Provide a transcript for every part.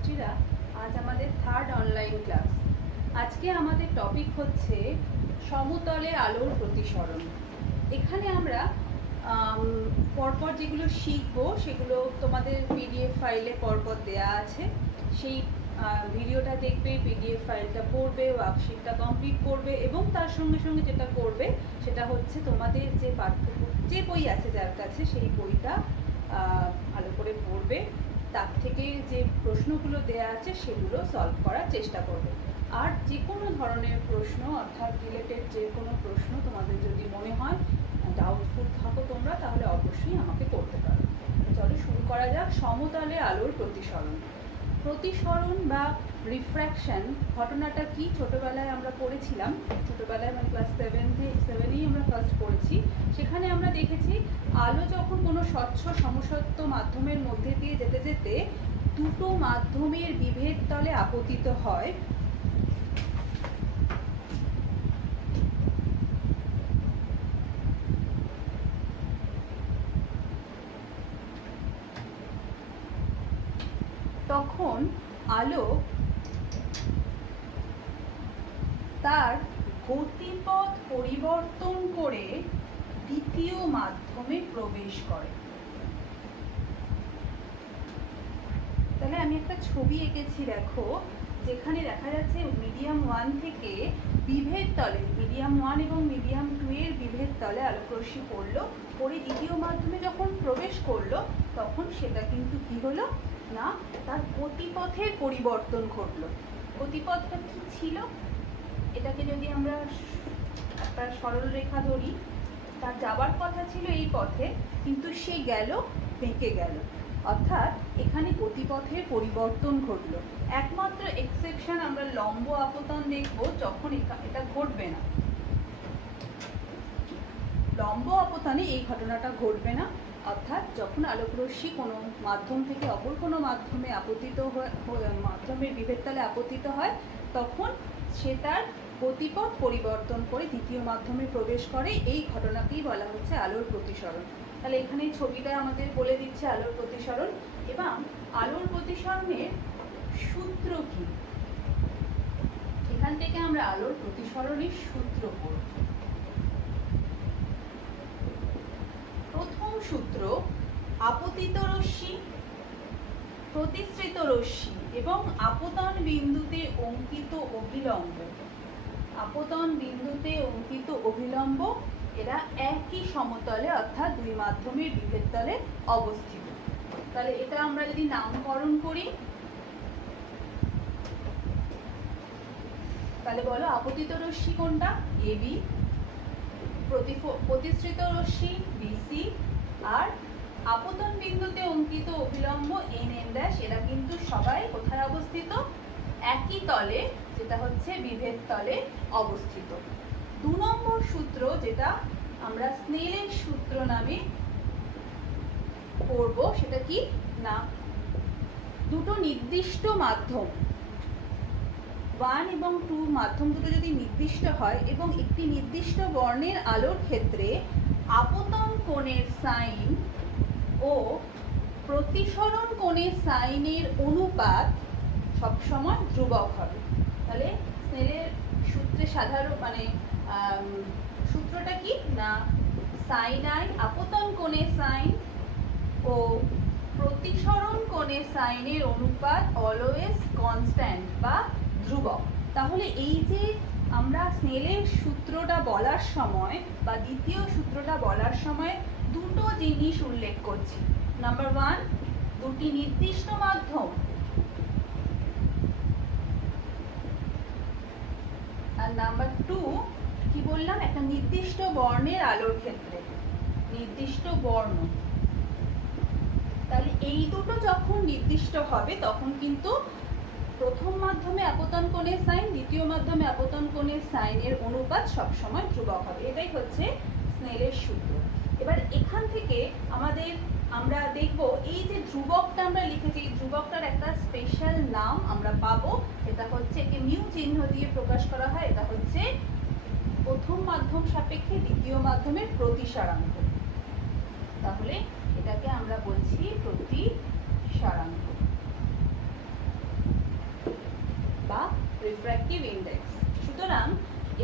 ছাত্রছাত্রীরা, আজ আমাদের থার্ড অনলাইন ক্লাস। আজকে আমাদের টপিক হচ্ছে সমতলে আলোর প্রতিসরণ। এখানে আমরা পরপর যেগুলো শিখবো সেগুলো তোমাদের পিডিএফ ফাইলে পরপর দেয়া আছে। সেই ভিডিওটা দেখবে, পিডিএফ ফাইলটা পড়বে, ওয়ার্কশিটটা কমপ্লিট করবে এবং তার সঙ্গে সঙ্গে যেটা করবে সেটা হচ্ছে তোমাদের যে বই আছে যার কাছে সেই বইটা ভালো করে পড়বে। তার থেকে যে প্রশ্নগুলো দেয়া আছে সেগুলো সলভ করার চেষ্টা করবে। আর যে কোনো ধরনের প্রশ্ন, অর্থাৎ রিলেটেড যে কোনো প্রশ্ন তোমাদের যদি মনে হয়, ডাউটফুল থাকো তোমরা, তাহলে অবশ্যই আমাকে করতে পারো। চলো শুরু করা যাক। সমতলে আলোর প্রতিসরণ। প্রতিসরণ বা রিফ্র্যাকশন ঘটনাটা কি ছোটবেলায় আমরা পড়েছিলাম। ছোটবেলায় মানে ক্লাস সেভেনেই আমরা ফার্স্ট পড়েছি। সেখানে আমরা দেখেছি আলো যখন কোনো স্বচ্ছ সমসত্ব মাধ্যমের মধ্যে দিয়ে যেতে যেতে দুটো মাধ্যমের বিভেদ তলে আপতিত হয়, তখন আলো তার গতিপথ পরিবর্তন করে দ্বিতীয় মাধ্যমে প্রবেশ করে। তাহলে আমি একটা ছবি এঁকেছি, দেখো, যেখানে দেখা যাচ্ছে মিডিয়াম 1 থেকে বিভেদ তলে, মিডিয়াম 1 এবং মিডিয়াম 2 এর বিভেদ তলে আলোকরশ্মি পড়লো, পরে দ্বিতীয় মাধ্যমে যখন প্রবেশ করলো তখন সেটা কিন্তু কি হলো না, তার গতিপথের পরিবর্তন ঘটলো। গতিপথটা কি ছিল? এটাকে যদি আমরা একটা সরল রেখা ধরি, তার যাবার কথা ছিল এই পথে, কিন্তু সে গেল বেঁকে গেল, অর্থাৎ এখানে গতিপথের পরিবর্তন ঘটলো। একমাত্র এক্সেপশন আমরা লম্ব আপতন দেখব, যখন এটা ঘটবে না। লম্ব আপতনে এই ঘটনাটা ঘটবে না, অর্থাৎ যখন আলোকরশ্মি কোনো মাধ্যম থেকে অপর কোনো মাধ্যমে মাধ্যমের বিভেদতলে আপতিত হয়, তখন সে তার গতিপথ পরিবর্তন করে দ্বিতীয় মাধ্যমে প্রবেশ করে। এই ঘটনাকেই বলা হচ্ছে আলোর প্রতিসরণ। তাহলে এখানে ছবিটা আমাদের বলে দিচ্ছে আলোর প্রতিসরণ। এবং আলোর প্রতিসরণের সূত্র কি, এখান থেকে আমরা আলোর প্রতিসরণের সূত্র পড়ব। প্রথম সূত্র, আপতিত রশ্মি, প্রতিসৃত রশ্মি এবং আপতন বিন্দুতে অঙ্কিত অভিলম্ব, আপতন বিন্দুতে অঙ্কিত অভিলম্ব এরা একই সমতলে অর্থাৎ দুই মাধ্যমের বিভেদ তলে অবস্থিত। তাহলে এটা আমরা যদি নামকরণ করি, তাহলে বলো আপতিত রশ্মি কোনটা? এবি, প্রতিসৃত রশ্মি বিসি, আর আপতন বিন্দুতে অঙ্কিত অভিলম্ব এন এন ড্যাশ, এরা কিন্তু সবাই কোথায় অবস্থিত? একই তলে, যেটা হচ্ছে বিভেদ তলে অবস্থিত। 2 নম্বর সূত্র, যেটা আমরা স্নেলের সূত্র নামে পড়ব, সেটা কি না, দুটো নির্দিষ্ট মাধ্যম 1 এবং 2 মাধ্যম দুটো যদি নির্দিষ্ট হয় এবং একটি নির্দিষ্ট বর্ণের আলোর ক্ষেত্রে আপতন কোণের সাইন ও প্রতিসরণ কোণের সাইনের অনুপাত সবসময় ধ্রুবক হবে। তাহলে স্নেলের সূত্রে সাধারণ সূত্রটা কি না, সাইন আই, আপতন কোণের সাইন ও প্রতিসরণ কোণের সাইনের অনুপাত অলওয়েজ কনস্ট্যান্ট বা ধ্রুবক। তাহলে এই যে আমরা স্নেলের সূত্রটা বলার সময় বা দ্বিতীয় সূত্রটা বলার সময় দুটো জিনিস উল্লেখ করছি। নাম্বার 1, দুটি নির্দিষ্ট মাধ্যম, আর নাম্বার 2 কি বললাম, একটা নির্দিষ্ট বর্ণের আলোর ক্ষেত্রে, নির্দিষ্ট বর্ণ। তাহলে এই দুটো যখন নির্দিষ্ট হবে তখন কিন্তু প্রথম মাধ্যমে আপতন কোণের সাইন, দ্বিতীয় মাধ্যমে আপতন কোণের সাইনের অনুপাত সবসময় ধ্রুবক হবে। এটাই হচ্ছে স্নেলের সূত্র। এবার এখান থেকে আমরা দেখব এই যে ধ্রুবকটা আমরা লিখেছি, এই ধ্রুবকটার একটা স্পেশাল নাম আমরা পাবো। এটা হচ্ছে, একে মিউ চিহ্ন দিয়ে প্রকাশ করা হয়। এটা হচ্ছে প্রথম মাধ্যম সাপেক্ষে দ্বিতীয় মাধ্যমের প্রতিসারাঙ্ক। তাহলে এটাকে আমরা বলছি প্রতিসারাঙ্ক। Refractive index. সুতরাং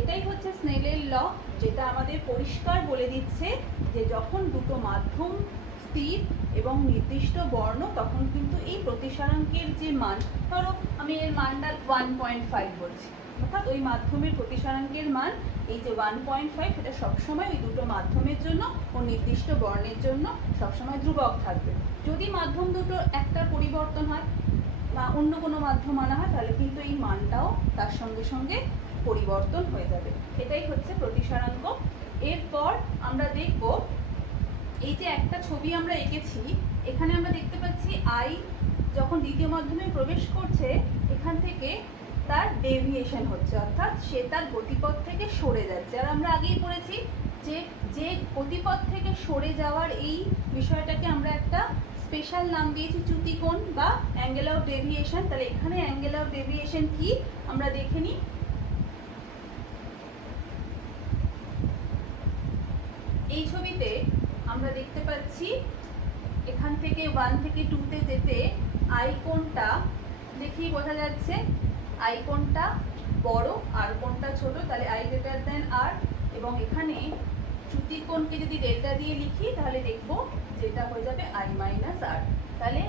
এটাই হচ্ছে স্নেলের ল, যেটা আমাদের পরিষ্কার বলে দিচ্ছে যে যখন দুটো মাধ্যম স্থির এবং নির্দিষ্ট বর্ণ, তখন কিন্তু এই প্রতিসারাঙ্কের যে মান, ধরো আমি এর মানটা 1.5 বলছি, অর্থাৎ ওই মাধ্যমের প্রতিসারাঙ্কের মান এই যে 1.5, এটা সবসময় ওই দুটো মাধ্যমের জন্য ও নির্দিষ্ট বর্ণের জন্য সবসময় ধ্রুবক থাকবে। যদি মাধ্যম দুটো একটা পরিবর্তন হয় বা অন্য কোনো মাধ্যম আনা হয়, তাহলে কিন্তু এই মানটাও তার সঙ্গে সঙ্গে পরিবর্তন হয়ে যাবে। এটাই হচ্ছে প্রতিসারাঙ্ক। এরপর আমরা দেখব, এই যে একটা ছবি আমরা এঁকেছি, এখানে আমরা দেখতে পাচ্ছি আই যখন দ্বিতীয় মাধ্যমে প্রবেশ করছে, এখান থেকে তার ডেভিয়েশন হচ্ছে, অর্থাৎ সে তার গতিপথ থেকে সরে যাচ্ছে। আর আমরা আগেই পড়েছি যে যে গতিপথ থেকে সরে যাওয়ার এই বিষয়টাকে আমরা একটা স্পেশাল নাম দিয়েছি চ্যুতিকোণ বা অ্যাঙ্গেল অফ ডেভিয়েশন। তাহলে এখানে অ্যাঙ্গেল অফ ডেভিয়েশন কি আমরা দেখে নিই। এই ছবিতে আমরা দেখতে পাচ্ছি এখান থেকে 1 থেকে 2 তে যেতে আই কোণটা দেখেই বোঝা যাচ্ছে আই কোণটা বড় আর কোণটা ছোট, তাহলে আই গ্রেটার দেন আর। এবং এখানে চ্যুতিকোণকে যদি ডেল্টা দিয়ে লিখি তাহলে দেখব যেটা হয়ে যাবে আই মাইনাস আর। তাহলে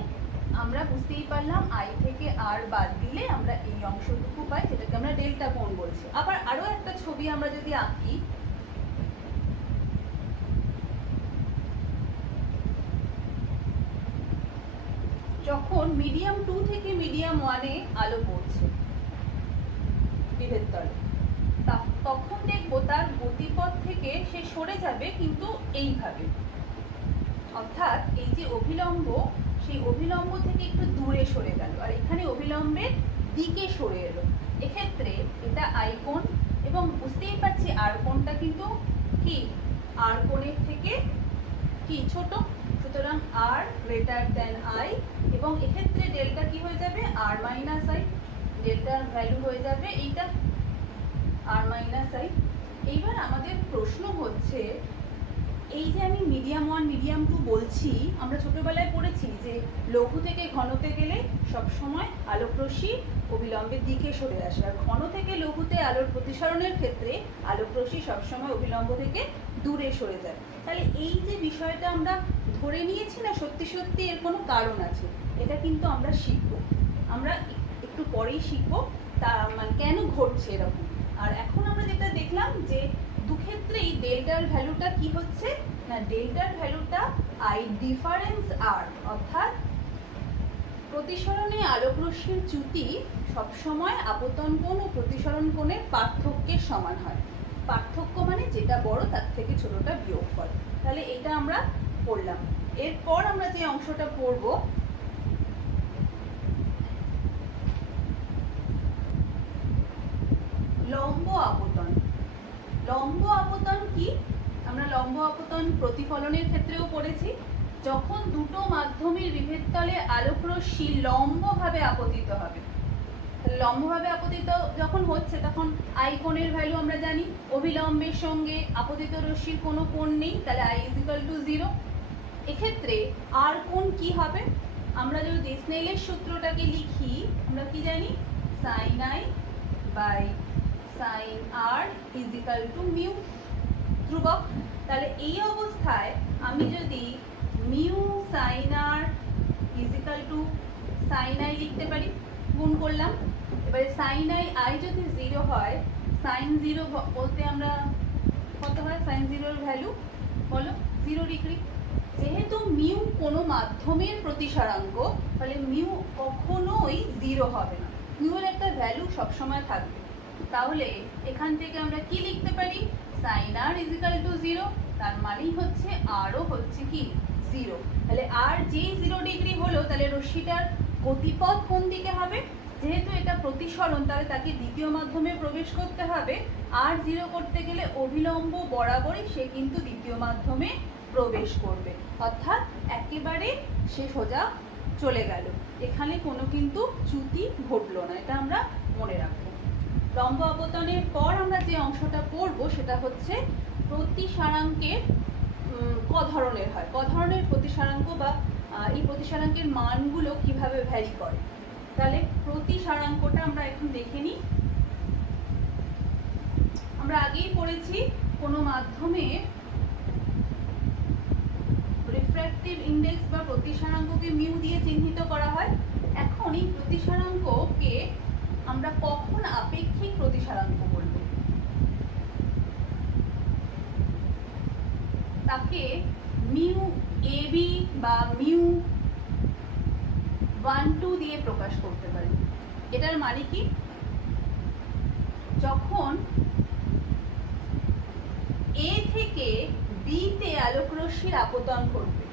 আমরা বুঝতেই পারলাম আই থেকে আর বাদ দিলে আমরা এই অংশটুকু পাই, যেটাকে আমরা ডেল্টা কোণ বলছি। আবার আরো একটা ছবি আমরা যদি আঁকি, যখন মিডিয়াম 2 থেকে মিডিয়াম 1-এ আলো পড়ছে বিভেদ তলে, তখন দেখবো তার গতিপথ থেকে সে সরে যাবে, কিন্তু এইভাবে, অর্থাৎ এই যে অভিলম্ব, সেই অভিলম্ব থেকে একটু দূরে সরে গেল, আর এখানে অভিলম্বের দিকে সরে এলো। এক্ষেত্রে এটা আই কোণ, এবং বুঝতেই পারছি আর কোণটা কিন্তু কি আর কোণের থেকে কি ছোট, সুতরাং আর গ্রেটার দেন আই। এবং এক্ষেত্রে ডেল্টা কি হয়ে যাবে আর মাইনাস আই, ডেল্টার ভ্যালু হয়ে যাবে এইটা আর মাইনাস আই। এইবার আমাদের প্রশ্ন হচ্ছে, এই যে আমি মিডিয়াম 1 মিডিয়াম 2 বলছি, আমরা ছোটবেলায় পড়েছি যে লঘু থেকে ঘনতে গেলে সবসময় আলোকরশ্মি অভিলম্বের দিকে সরে আসে, আর ঘন থেকে লঘুতে আলোর প্রতিসরণের ক্ষেত্রে আলোকরশ্মি সবসময় অভিলম্ব থেকে দূরে সরে যায়। তাহলে এই যে বিষয়টা আমরা ধরে নিয়েছি না, সত্যি সত্যি এর কোনো কারণ আছে, এটা কিন্তু আমরা শিখব, আমরা একটু পরেই শিখব তা মানে কেন ঘটছে এরকম। আর এখন আমরা যেটা দেখলাম যে দুক্ষেত্রেই ডেল্টার ভ্যালুটা কি হচ্ছে না, ডেল্টার ভ্যালুটা আই ডিফারেন্স আর, অর্থাৎ প্রতিসরণে আলোকরশ্মির চ্যুতি সবসময় আপতন কোণ ও প্রতিসরণ কোণের পার্থক্যের সমান হয়। পার্থক্য মানে যেটা বড় তার থেকে ছোটটা বিয়োগফল। তাহলে এটা আমরা পড়লাম। এরপর আমরা যে অংশটা পড়ব, লম্ব আপতন। লম্ব আপতন কি? আমরা লম্ব আপতন প্রতিফলনের ক্ষেত্রেও পড়েছি। যখন দুটো মাধ্যমের বিভেদ তলে আলোকরশ্মি লম্বভাবে আপতিত হবে, লম্বভাবে আপতিত যখন হচ্ছে তখন আই কোণের ভ্যালু আমরা জানি, অভিলম্বের সঙ্গে আপতিত রশ্মির কোনো কোণ নেই, তাহলে আই ইজ ইকুয়াল টু 0। এক্ষেত্রে আর কোণ কি হবে? আমরা যদি স্নেলের সূত্রটাকে লিখি, আমরা কি জানি, sine I by sine R is equal to mu, ধ্রুবক। তাহলে এই অবস্থায় আমি যদি mu sine R is equal to sine I লিখতে পারি, গুণ করলাম। এবারে সাইন আই যদি 0 হয়, সাইন 0 বলতে আমরা কত হয়, সাইন 0 এর ভ্যালু বলো 0 ডিগ্রি। যেহেতু মিউ কোনো মাধ্যমের প্রতিসারাঙ্ক, তাহলে মিউ কখনোই 0 হবে না, মিউ এর একটা ভ্যালু সবসময় থাকবে। তাহলে এখান থেকে আমরা কি লিখতে পারি, sine R is equal to 0, তার মানেই হচ্ছে আরও হচ্ছে কি 0। তাহলে আর যেই 0 ডিগ্রি হলো, তাহলে রশ্মিটার গতিপথ কোন দিকে হবে? যেহেতু এটা প্রতিসরণ, তাহলে তাকে দ্বিতীয় মাধ্যমে প্রবেশ করতে হবে। আর 0 করতে গেলে অভিলম্ব বরাবরই সে কিন্তু দ্বিতীয় মাধ্যমে প্রবেশ করবে, অর্থাৎ একেবারে সে সোজা চলে গেল, এখানে কোনো কিন্তু চ্যুতি ঘটলো না, এটা আমরা মনে রাখবো। লম্ব আপতনের পর আমরা যে অংশটা পড়বো সেটা হচ্ছে প্রতিসারাঙ্কের ক ধরনের হয়, ক ধরনের প্রতিসারাঙ্ক বা এই প্রতিসারাঙ্কের মানগুলো কিভাবে ভ্যারি করে। তাহলে প্রতিসারাঙ্কটা আমরা এখন দেখে নিই। আমরা আগেই পড়েছি কোনো মাধ্যমে রিফ্র্যাক্টিভ ইন্ডেক্স বা প্রতিসরাঙ্ককে মিউ দিয়ে চিহ্নিত করা হয়। এখন এই প্রতিসরাঙ্ককে আমরা কখন আপেক্ষিক প্রতিসরাঙ্ক বলব? তাকে মিউ এবি বা মিউ 1-2 দিয়ে প্রকাশ করতে পারি। এটার মানে কি? যখন এ থেকে বি তে আলোকরশ্মির আপতন ঘটবে,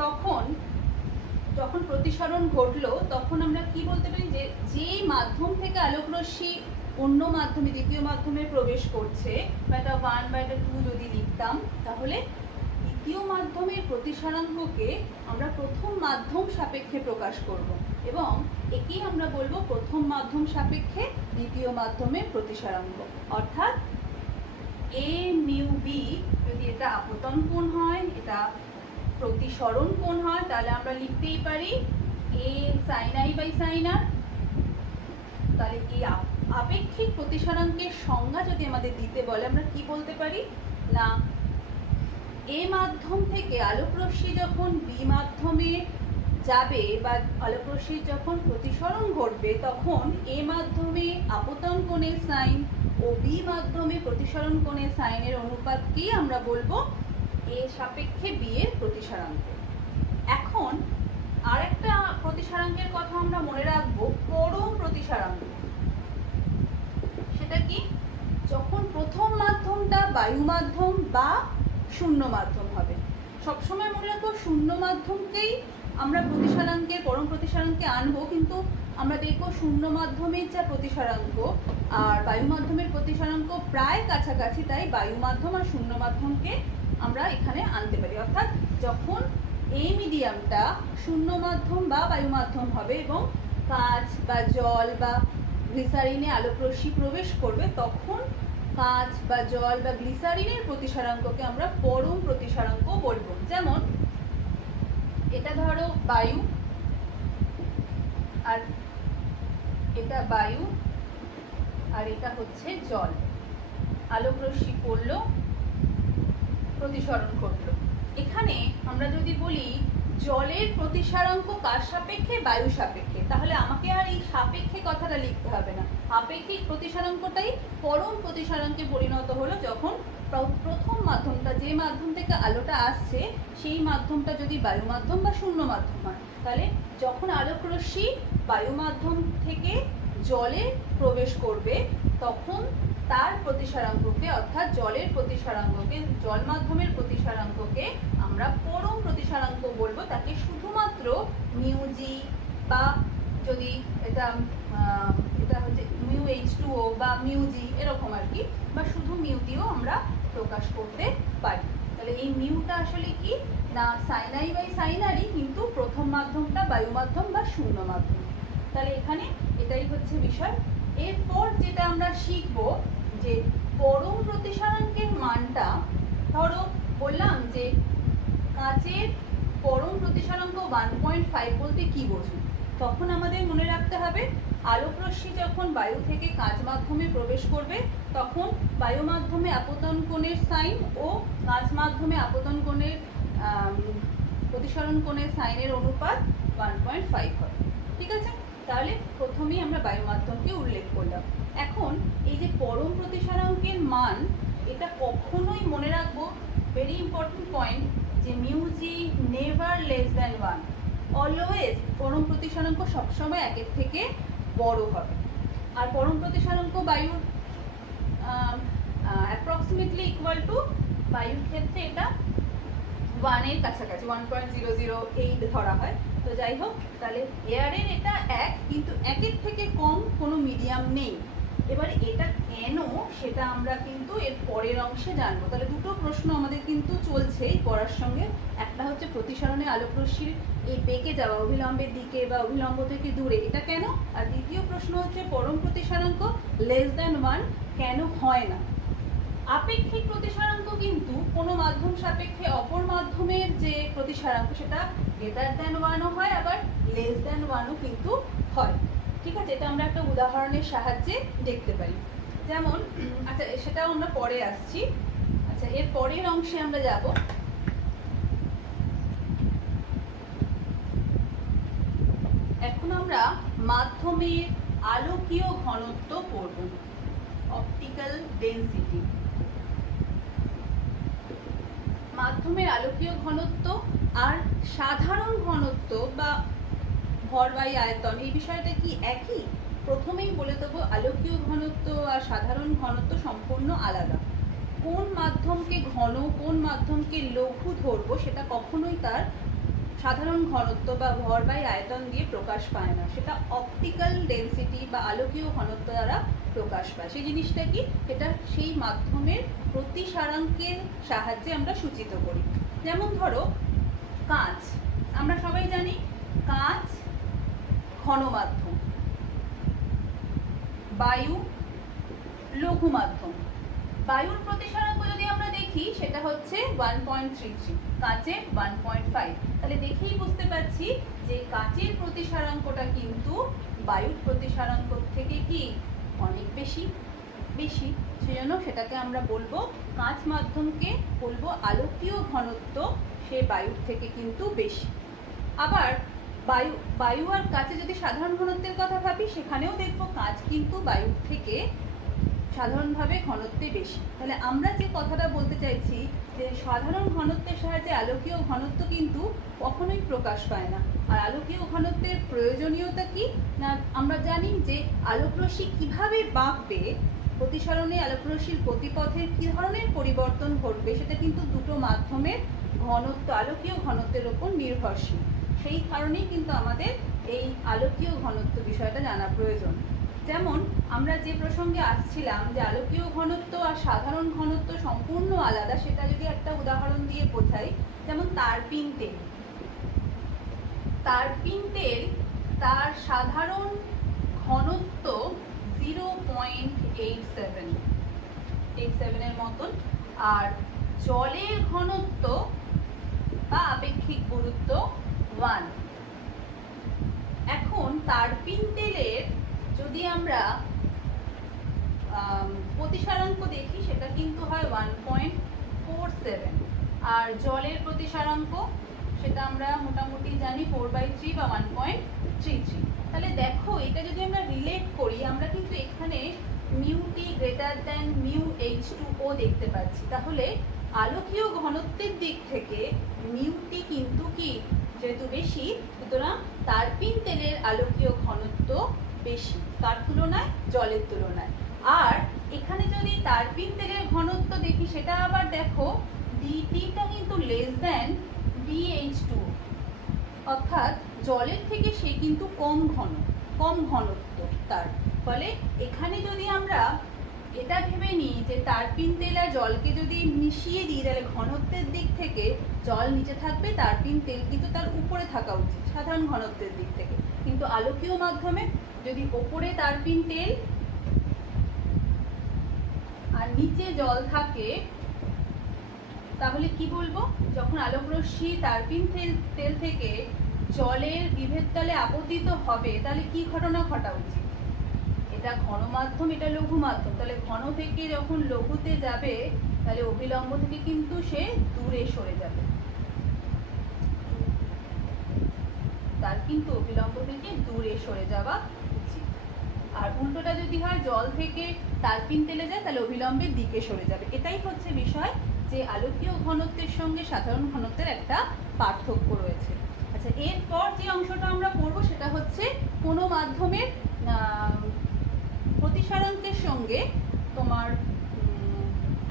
তখন যখন প্রতিসরণ ঘটলো তখন আমরা কি বলতে পারি যে যেই মাধ্যম থেকে আলোকরশ্মি অন্য মাধ্যমে দ্বিতীয় মাধ্যমে প্রবেশ করছে, বা এটা 1 বা এটা 2 যদি লিখতাম, তাহলে দ্বিতীয় মাধ্যমের প্রতিসরাঙ্ককে আমরা প্রথম মাধ্যম সাপেক্ষে প্রকাশ করব এবং একেই আমরা বলবো প্রথম মাধ্যম সাপেক্ষে দ্বিতীয় মাধ্যমের প্রতিসরাঙ্ক। অর্থাৎ এ মিউ বি যদি এটা আপতন কোণ হয়, এটা প্রতিসরণ কোণ হয়, তাহলে আমরা লিখতেই পারি এ সাইন আই বাই সাইন আর। তাহলে এই আপেক্ষিক প্রতিসরাঙ্কের সংজ্ঞা যদি আমাদের দিতে বলে, আমরা কি বলতে পারি না, এ মাধ্যম থেকে আলোকরশ্মি যখন বি মাধ্যমে যাবে বা আলোকরশ্মির যখন প্রতিসরণ ঘটবে, তখন এ মাধ্যমে আপতন কোণের সাইন ও বি মাধ্যমে প্রতিসরণ কোণের সাইনের অনুপাতকেই আমরা বলবো এ সাপেক্ষে বি এর প্রতিসরাঙ্ক। এখন আরেকটা প্রতিসরাঙ্কের কথা আমরা মনে রাখবো, পরম প্রতিসরাঙ্ক। সেটা কি? যখন প্রথম মাধ্যমটা বায়ু মাধ্যম বা শূন্য মাধ্যম হবে। সবসময় মনে রাখবো শূন্য মাধ্যমকেই আমরা প্রতিসরাঙ্কের পরম প্রতিসরাঙ্কে আনবো, কিন্তু আমরা দেখবো শূন্য মাধ্যমের যা প্রতিসরাঙ্ক আর বায়ু মাধ্যমের প্রতিসরাঙ্ক প্রায় কাছাকাছি, তাই বায়ু মাধ্যম আর শূন্য মাধ্যমকে আমরা এখানে আনতে পারি। অর্থাৎ যখন এই মিডিয়ামটা শূন্য মাধ্যম বা বায়ু মাধ্যম হবে এবং কাঁচ বা জল বা গ্লিসারিনে আলোকরশ্মি প্রবেশ করবে, তখন কাঁচ বা জল বা গ্লিসারিনের প্রতিসরাঙ্ককে আমরা পরম প্রতিসরাঙ্ক বলবো। যেমন এটা ধরো বায়ু, আর এটা বায়ু, আর এটা হচ্ছে জল। আলোকরশ্মি পড়লো, প্রতিসরণ ঘটলো। এখানে আমরা যদি বলি জলের প্রতিসরাঙ্ক কার সাপেক্ষে? বায়ু সাপেক্ষে, তাহলে আমাকে আর এই সাপেক্ষে কথাটা লিখতে হবে না। আপেক্ষিক প্রতিসরাঙ্কটাই পরম প্রতিসরাঙ্কে পরিণত হলো যখন প্রথম মাধ্যমটা, যে মাধ্যম থেকে আলোটা আসছে, সেই মাধ্যমটা যদি বায়ু মাধ্যম বা শূন্য মাধ্যম হয়, তাহলে যখন আলোকরশ্মি বায়ু মাধ্যম থেকে জলে প্রবেশ করবে, তখন তার প্রতিসরাঙ্ককে, অর্থাৎ জলের প্রতিসরাঙ্ককে, জল মাধ্যমের প্রতিসরাঙ্ককে আমরা পরম প্রতিসরাঙ্ক বলবো। তাকে শুধুমাত্র মিউজি বা যদি এটা হচ্ছে মিউ H2O বা মিউজি এরকম আর কি, বা শুধু মিউ দিয়েও আমরা প্রকাশ করতে পারি। তাহলে এই মিউটা আসলে কি না, সাইন আই বাই সাইন আরই, কিন্তু প্রথম মাধ্যমটা বায়ু মাধ্যম বা শূন্য মাধ্যম। তাহলে এখানে এটাই হচ্ছে বিষয়। এরপর যেটা আমরা শিখবো যে পরম প্রতিসরাঙ্কের মানটা, ধরো বললাম যে কাঁচের পরম প্রতিসরাঙ্ক 1.5 বলতে কি বোঝো, তখন আমাদের মনে রাখতে হবে আলোকরশ্মি যখন বায়ু থেকে কাঁচ মাধ্যমে প্রবেশ করবে, তখন বায়ু মাধ্যমে আপতন কোণের সাইন ও কাঁচ মাধ্যমে আপতন কোণের প্রতিসরণ কোণের সাইনের অনুপাত 1.5 হয়। ঠিক আছে? তাহলে প্রথমেই আমরা বায়ু মাধ্যমকে উল্লেখ করলাম। এখন এই যে পরম প্রতিসরাঙ্কের মান, এটা কখনোই মনে রাখবো, ভেরি ইম্পর্টেন্ট পয়েন্ট, যে মিউজি নেভার লেস দ্যান 1। অলওয়েজ পরম প্রতিসরাঙ্ক সবসময় একের থেকে বড় হবে। আর পরম প্রতিসরাঙ্ক বায়ুর অ্যাপ্রক্সিমেটলি ইকুয়াল টু, বায়ুর ক্ষেত্রে এটা 1 এর কাছাকাছি, 1.008 ধরা হয়। তো যাই হোক, তাহলে এয়ারের এটা 1, কিন্তু 1-এর থেকে কম কোনো মিডিয়াম নেই। এবার এটা কেন, সেটা আমরা কিন্তু এর পরের অংশে জানবো। তাহলে দুটো প্রশ্ন আমাদের কিন্তু চলছে এই পড়ার সঙ্গে। একটা হচ্ছে প্রতিসরণে আলোকরশ্মির এই বেঁকে যাওয়া অভিলম্বের দিকে বা অভিলম্ব থেকে দূরে, এটা কেন, আর দ্বিতীয় প্রশ্ন হচ্ছে পরম প্রতিসরাঙ্ক লেস দ্যান 1 কেন হয় না। আপেক্ষিক প্রতিসরাঙ্ক কিন্তু কোনো মাধ্যম সাপেক্ষে অপর মাধ্যমের যে প্রতিসরাঙ্ক, সেটা গ্রেটার দ্যান 1ও হয়, আবার লেস দ্যান 1ও কিন্তু হয়। ঠিক আছে, এটা আমরা একটা উদাহরণের সাহায্যে দেখতে পারি। যেমন আচ্ছা, সেটাও আমরা পরে আসছি। আচ্ছা, এর পরের অংশে আমরা যাব। এখন আমরা মাধ্যমের আলোকীয় ঘনত্ব পড়ব, অপটিক্যাল ডেনসিটি। মাধ্যমের আলোকীয় ঘনত্ব আর সাধারণ ঘনত্ব বা ভর বাই আয়তন, এই বিষয়টা কি একই? প্রথমেই বলে দেবো, আলোকীয় ঘনত্ব আর সাধারণ ঘনত্ব সম্পূর্ণ আলাদা। কোন মাধ্যমকে ঘন, কোন মাধ্যমকে লঘু ধরবো, সেটা কখনোই তার সাধারণ ঘনত্ব বা ভর বাই আয়তন দিয়ে প্রকাশ পায় না, সেটা অপটিক্যাল ডেনসিটি বা আলোকীয় ঘনত্ব দ্বারা প্রকাশ পায়। সেই জিনিসটা কি, এটা সেই মাধ্যমের প্রতিসারাঙ্কের সাহায্যে আমরা সূচিত করি। যেমন ধরো কাঁচ, আমরা সবাই জানি কাঁচ ঘন মাধ্যম, বায়ু লঘু মাধ্যম। বায়ুর প্রতিসারাঙ্ক যদি আমরা দেখি সেটা হচ্ছে 1.33, কাঁচের 1.5। তাহলে দেখেই বুঝতে পারছি যে কাঁচের প্রতিসারাঙ্কটা কিন্তু বায়ুর প্রতিসারাঙ্ক থেকে কি অনেক বেশি। সেজন্য সেটাকে আমরা বলবো, কাঁচ মাধ্যমকে বলবো আলোকীয় ঘনত্ব সে বায়ুর থেকে কিন্তু বেশি। আবার বায়ু আর কাঁচে যদি সাধারণ ঘনত্বের কথা ভাবি, সেখানেও দেখবো কাঁচ কিন্তু বায়ুর থেকে সাধারণভাবে ঘনত্বে বেশি। তাহলে আমরা যে কথাটা বলতে চাইছি যে সাধারণ ঘনত্বের সাহায্যে আলোকীয় ঘনত্ব কিন্তু কখনোই প্রকাশ পায় না। আর আলোকীয় ঘনত্বের প্রয়োজনীয়তা কি না, আমরা জানি যে আলোকরশ্মি কিভাবে বাঁকবে, প্রতিসরণে আলোকরশ্মির গতিপথের কি ধরনের পরিবর্তন ঘটবে, সেটা কিন্তু দুটো মাধ্যমের ঘনত্ব, আলোকীয় ঘনত্বের উপর নির্ভরশীল। সেই কারণেই কিন্তু আমাদের এই আলোকীয় ঘনত্ব বিষয়টা জানা প্রয়োজন। যেমন আমরা যে প্রসঙ্গে আসছিলাম যে আলোকীয় ঘনত্ব আর সাধারণ ঘনত্ব সম্পূর্ণ আলাদা, সেটা যদি একটা উদাহরণ দিয়ে বোঝাই, যেমন তারপিন তেল। তারপিন তেল তার সাধারণ ঘনত্ব 0.87 এর মতন, আর জলের ঘনত্ব বা আপেক্ষিক গুরুত্ব 1। এখন তারপিন তেলের যদি আমরা প্রতিসারাঙ্ক দেখি, সেটা কিন্তু হয় 1.47, আর জলের প্রতিসারাঙ্ক সেটা আমরা মোটামুটি জানি 4/3 বা 1.33। তাহলে দেখো, এটা যদি আমরা রিলেট করি, আমরা কিন্তু এখানে μT গ্রেটার দ্যান μH2O দেখতে পাচ্ছি। তাহলে আলোকীয় ঘনত্বের দিক থেকে μT কিন্তু কি যেহেতু বেশি, সুতরাং তারপিন তেলের আলোকীয় ঘনত্ব বেশি কার তুলনায়, জলের তুলনায়। আর এখানে যদি তারপিন তেলের ঘনত্ব দেখি, সেটা আবার দেখো DT-টা কিন্তু লেস দ্যান BH2, অর্থাৎ জলের থেকে সে কিন্তু কম ঘনত্ব তার। ফলে এখানে যদি আমরা এটা ভেবে নিই যে তারপিন তেল আর জলকে যদি মিশিয়ে দিই, তাহলে ঘনত্বের দিক থেকে জল নিচে থাকবে, তারপিন তেল কিন্তু তার উপরে থাকা উচিত সাধারণ ঘনত্বের দিক থেকে। কিন্তু আলোকীয় মাধ্যমে যদি ওপরে তারপিন তেল আর নিচে জল থাকে, তাহলে কি বলবো, যখন আলোকরশ্মি তারপিন তেল থেকে জলের বিভেদ তলে আপতিত হবে, তাহলে কি ঘটনা ঘটা উচিত? এটা ঘন মাধ্যম, এটা লঘু মাধ্যম, তাহলে ঘন থেকে যখন লঘুতে যাবে, তাহলে অভিলম্ব থেকে কিন্তু সে দূরে সরে যাবে, তার কিন্তু অভিলম্ব থেকে দূরে সরে যাওয়া উচিত। আর উল্টোটা যদি হয়, জল থেকে তারপিন তেলে যায়, তাহলে অভিলম্বের দিকে সরে যাবে। এটাই হচ্ছে বিষয় যে আলোকীয় ঘনত্বের সঙ্গে সাধারণ ঘনত্বের একটা পার্থক্য রয়েছে। আচ্ছা, এরপর যে অংশটা আমরা পড়বো সেটা হচ্ছে কোনো মাধ্যমের প্রতিসারাঙ্কের সঙ্গে তোমার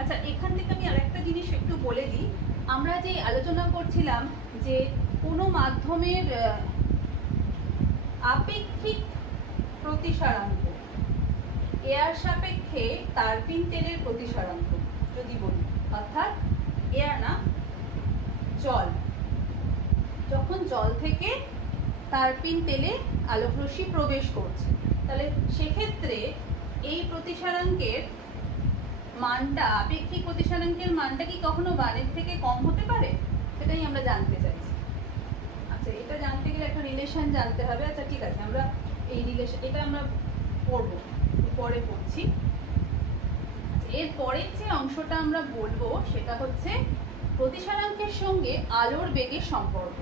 আচ্ছা, এখান থেকে আমি আরেকটা জিনিস একটু বলে দিই। আমরা যে আলোচনা করছিলাম যে কোনো মাধ্যমের আপেক্ষিক প্রতিসারাঙ্ক, এয়ার সাপেক্ষে তারপিন তেলের প্রতিসারাঙ্ক যদি বলি, অর্থাৎ এয়ার না, জল, যখন জল থেকে তারপিন তেলে আলোকরশ্মি প্রবেশ করছে, তাহলে সেক্ষেত্রে এই প্রতিসারাঙ্কের মানটা, আপেক্ষিক প্রতিসারাঙ্কের মানটা কি কখনো 1-এর থেকে কম হতে পারে? সেটাই আমরা জানতে চাইছি। আচ্ছা, এটা জানতে গেলে একটা রিলেশন জানতে হবে। আচ্ছা ঠিক আছে, আমরা এই রিলেশন, এটা আমরা পড়বো, পরে পড়ছি। এর পরের যে অংশটা আমরা বলবো সেটা হচ্ছে প্রতিসরাঙ্কের সঙ্গে আলোর বেগের সম্পর্ক।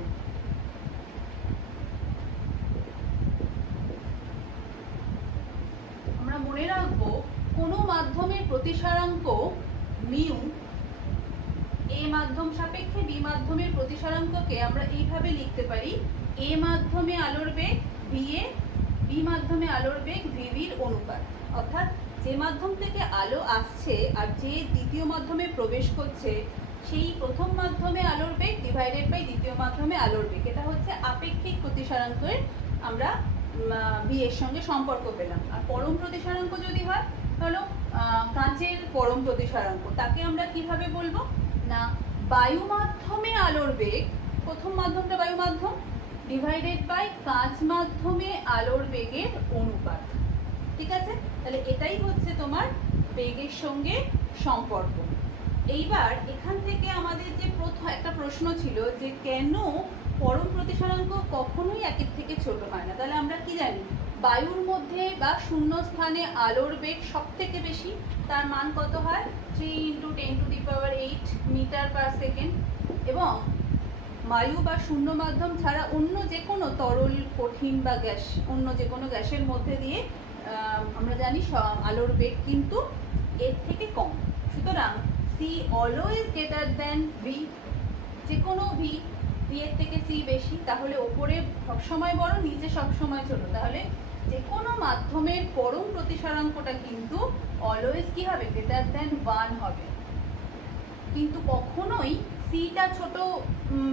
আমরা মনে রাখবো কোনো মাধ্যমের প্রতিসরাঙ্ক মিউ, এ মাধ্যম সাপেক্ষে বি মাধ্যমের প্রতিসরাঙ্ককে আমরা এইভাবে লিখতে পারি, এ মাধ্যমে আলোর বেগ ভিএ, বি মাধ্যমে আলোর বেগ ভিভির অনুপাত। অর্থাৎ যে মাধ্যম থেকে আলো আসছে আর যে দ্বিতীয় মাধ্যমে প্রবেশ করছে সেই প্রথম মাধ্যমে আলোর বেগ ডিভাইডেড বাই দ্বিতীয় মাধ্যমে আলোর বেগ, এটা হচ্ছে আপেক্ষিক প্রতিসরাঙ্কের আমরা বি এর সঙ্গে সম্পর্ক পেলাম। আর পরম প্রতিসরাঙ্ক যদি হয় তাহলে কাঁচের পরম প্রতিসরাঙ্ক, তাকে আমরা কিভাবে বলবো না, বায়ু মাধ্যমে আলোর বেগ, প্রথম মাধ্যমটা বায়ু মাধ্যম, ডিভাইডেড বাই কাঁচ মাধ্যমে আলোর বেগের অনুপাত। ঠিক আছে, তাহলে এটাই হচ্ছে তোমার বেগের সঙ্গে সম্পর্ক। এইবার এখান থেকে আমাদের যে প্রথম একটা প্রশ্ন ছিল যে কেন পরম প্রতিসরাঙ্ক কখনোই একের থেকে ছোট হয় না। তাহলে আমরা কি জানি, বায়ুর মধ্যে বা শূন্য স্থানে আলোর বেগ সব থেকে বেশি, তার মান কত হয় 3 × 10⁸ মিটার পার সেকেন্ড। এবং বায়ু বা শূন্য মাধ্যম ছাড়া অন্য যে কোনো তরল, কঠিন বা গ্যাস, অন্য যে কোনো গ্যাসের মধ্যে দিয়ে আমরা জানি আলোর বেগ কিন্তু এর থেকে কম। সুতরাং C always greater than V, যে কোনো ভি এর থেকে সি বেশি, তাহলে ওপরে সবসময় বড়, নিচে সবসময় ছোট। তাহলে যে কোনো মাধ্যমের পরম প্রতিসরাঙ্কটা কিন্তু অলওয়েজ কি হবে, গ্রেটার দ্যান 1 হবে। কিন্তু কখনোই সিটা ছোট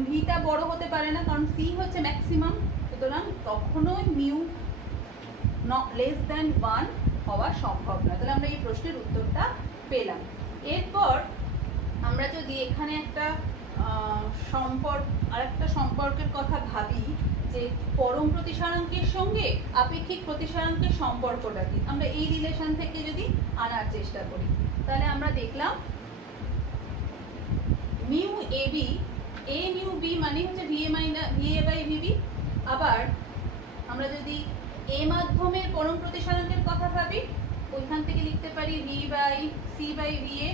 ভিটা বড় হতে পারে না, কারণ সি হচ্ছে ম্যাক্সিমাম। সুতরাং কখনোই মিউ লেস দ্যান 1 হওয়া সম্ভব না। তাহলে আমরা এই প্রশ্নের উত্তরটা পেলাম। এরপর আমরা যদি এখানে একটা সম্পর্কের কথা ভাবি, যে পরম প্রতিসরাঙ্কের সঙ্গে আপেক্ষিক প্রতিসরাঙ্কের সম্পর্কটা কি, আমরা এই রিলেশন থেকে যদি আনার চেষ্টা করি, তাহলে আমরা দেখলাম mu A B, A mu B মানে হচ্ছে ভিএ বাই ভিবি। আবার আমরা যদি এ মাধ্যমের পরম প্রতিসরাঙ্কের কথা ভাবি, ওইখান থেকে লিখতে পারি V by C by VA.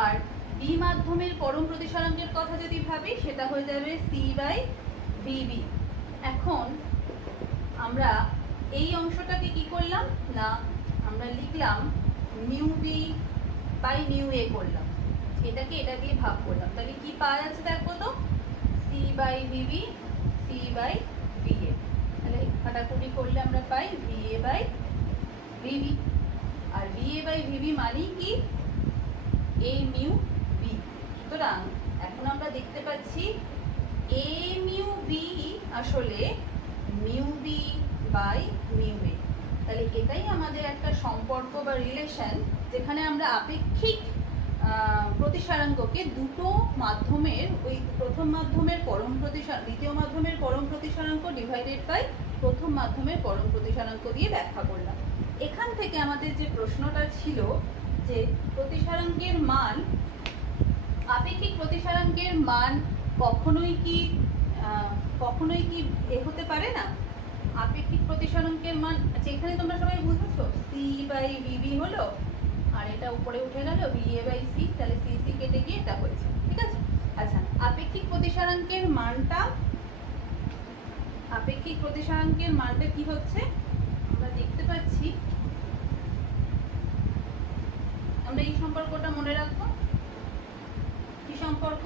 আর বি মাধ্যমের পরম প্রতিসরাঙ্কের কথা যদি ভাবি, সেটা হয়ে যাবে সি বাই ভিবি। এখন আমরা এই অংশটাকে কি করলাম না, আমরা লিখলাম mu B by mu A করলাম, এটাকে এটা দিয়ে ভাগ করলাম। তাহলে কি পাওয়া যাচ্ছে দেখো তো, C by VB, C by VA. তাহলে কাটাকুটি করলে আমরা পাই ভিএ বাই ভিবি। আর ভিএ বাই ভিবি মানে কি, এ মিউ বি। সুতরাং এখন আমরা দেখতে পাচ্ছি এ মিউ বি আসলে mu B by mu A. তাহলে এটাই আমাদের একটা সম্পর্ক বা রিলেশন, যেখানে আমরা আপেক্ষিক প্রতিসরাঙ্ককে দুটো মাধ্যমের, ওই প্রথম মাধ্যমের পরম প্রতিসরাঙ্ক, দ্বিতীয় মাধ্যমের পরম প্রতিসরাঙ্ক ডিভাইডেড বাই প্রথম মাধ্যমের পরম প্রতিসরাঙ্ক দিয়ে ব্যাখ্যা করলাম। এখান থেকে আমাদের যে প্রশ্নটা ছিল যে প্রতিসরাঙ্কের মান, আপেক্ষিক প্রতিসরাঙ্কের মান কখনোই কি এ হতে পারে না, আপেক্ষিক প্রতিসরাঙ্কের মান যেখানে তোমরা সবাই বুঝেছো সি বাই ভিবি হলো, আর এটা উপরে উঠে গেল ভিএ বাই সি, তাহলে সি সি কেটে গিয়ে এটা হয়েছে। ঠিক আছে, আচ্ছা আপেক্ষিক প্রতিসরাঙ্কের মানটা কি হচ্ছে আমরা দেখতে পাচ্ছি। আমরা এই সম্পর্কটা মনে রাখবো, কি সম্পর্ক,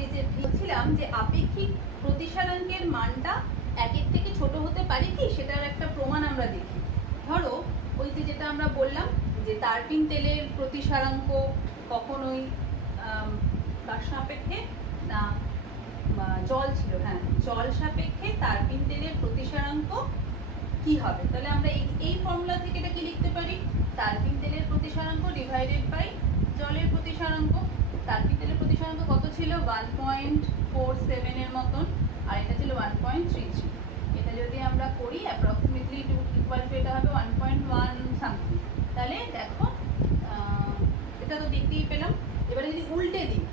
এই যে বলছিলাম যে আপেক্ষিক প্রতিসরাঙ্কের মানটা একের থেকে ছোট হতে পারে কি, সেটার একটা প্রমাণ আমরা দেখি। ধরো ওই যে যেটা আমরা বললাম যে তারপিন তেলের প্রতিসরাঙ্ক কখনোই কার সাপেক্ষে না, জল ছিল, হ্যাঁ জল সাপেক্ষে তারপিন তেলের প্রতিসরাঙ্ক কি হবে। তাহলে আমরা এই ফর্মুলা থেকে এটা কি লিখতে পারি, তারপিন তেলের প্রতিসরাঙ্ক ডিভাইডেড বাই জলের প্রতিসরাঙ্ক। তারপিন তেলের প্রতিসরাঙ্ক কত ছিল 1.47 এর মতন, আর এটা ছিল 1.33। এটা যদি আমরা করি অ্যাপ্রক্সিমেটলি ইকুয়াল টু এটা হবে 1.1 সামথিং। তাহলে দেখো এটা তো দেখতেই পেলাম। এবারে যদি উল্টে দিই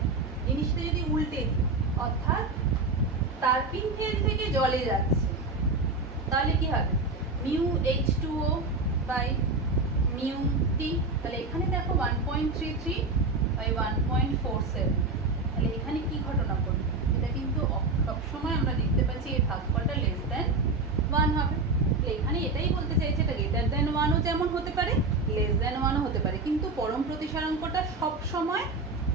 জিনিসটা, যদি উল্টে দিই অর্থাৎ তারপিন তেল থেকে জলে যাচ্ছে, তাহলে কি হবে মিউ H2O বাই মিউ টি। তাহলে এখানে দেখো 1.33 বাই 1.47, তাহলে এখানে কি ঘটনা ঘটবে, এটা কিন্তু সবসময় আমরা দেখতে পাচ্ছি এই ভাগফলটা লেস দেন 1 হবে। তাহলে এখানে এটাই বলতে চাইছে এটা গ্রেটার দেন 1ও যেমন হতে পারে লেস দেন 1ও হতে পারে, কিন্তু পরম প্রতিসরাঙ্কটা সবসময়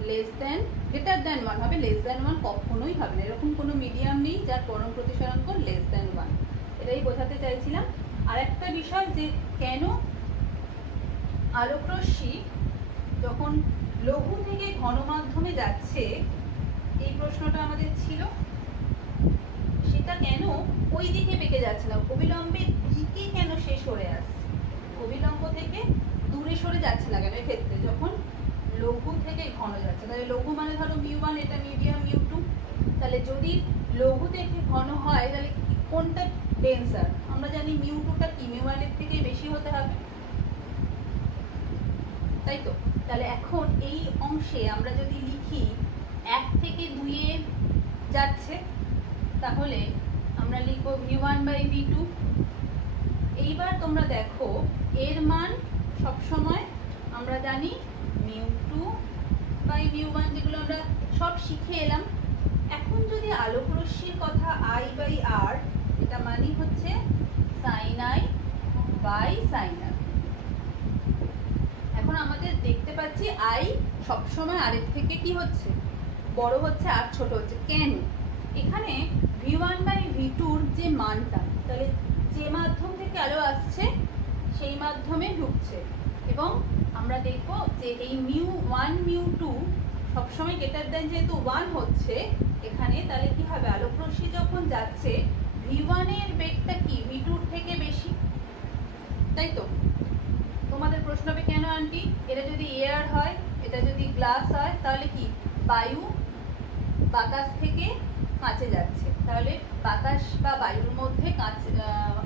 লেস দেন গ্রেটার দেন 1 হবে, লেস দেন 1 কখনোই হবে না। এরকম কোনো মিডিয়াম নেই যার পরম প্রতিসরাঙ্ক লেস দেন 1, এটাই বোঝাতে চাইছিলাম। আর একটা বিষয় যে কেন আলোকরশ্মি যখন লঘু থেকে ঘন মাধ্যমে যাচ্ছে, এই প্রশ্নটা আমাদের ছিল, সেটা কেন ওই দিকে বেঁকে যাচ্ছে না, অবিলম্বের দিকে কেন সে সরে আসছে, অবিলম্ব থেকে দূরে সরে যাচ্ছে না কেন এক্ষেত্রে যখন লঘু থেকে ঘন যাচ্ছে। তাহলে লঘু মানে ধরো মিউ1, এটা মিডিয়াম মিউ2, তাহলে যদি লঘু থেকে ঘন হয় তাহলে কোনটা ডেন্সার, আমরা জানি মিউ2টা কি মিউ1-এর থেকে বেশি হতে হবে, তাই তো। তাহলে এখন এই অংশে আমরা যদি লিখি 1 থেকে 2-এ যাচ্ছে, তাহলে আমরা লিখব v1 বাই v2। এইবার তোমরা দেখো এর মান সবসময় আমরা জানি মিউ2 বাই মিউ1, যেগুলো আমরা সব শিখে এলাম। এখন যদি আলোকরশ্মির কথা I বাই R, এটা মানে হচ্ছে sine I by sine R। এখন আমাদের দেখতে পাচ্ছি I সবসময় R এর থেকে কি হচ্ছে বড় হচ্ছে আর ছোট হচ্ছে, কেন? এখানে v1 বাই v2-র যে মানটা, তাহলে যে মাধ্যম থেকে আলো আসছে সেই মাধ্যমে ঢুকছে, এবং আমরা দেখব যে এই মিউ1 মিউ2 সবসময় গ্রেটার দেন যেহেতু 1 হচ্ছে এখানে, তাহলে কি হবে আলোকরশ্মি যখন যাচ্ছে v1-এর বেগটা কি v2-র থেকে বেশি, তাই তো। তোমাদের প্রশ্ন হবে কেন আন্টি, এটা যদি এয়ার হয়, এটা যদি গ্লাস হয়, তাহলে কি বায়ু বাতাস থেকে কাছে যাচ্ছে, তাহলে বাতাস বা বায়ুর মধ্যে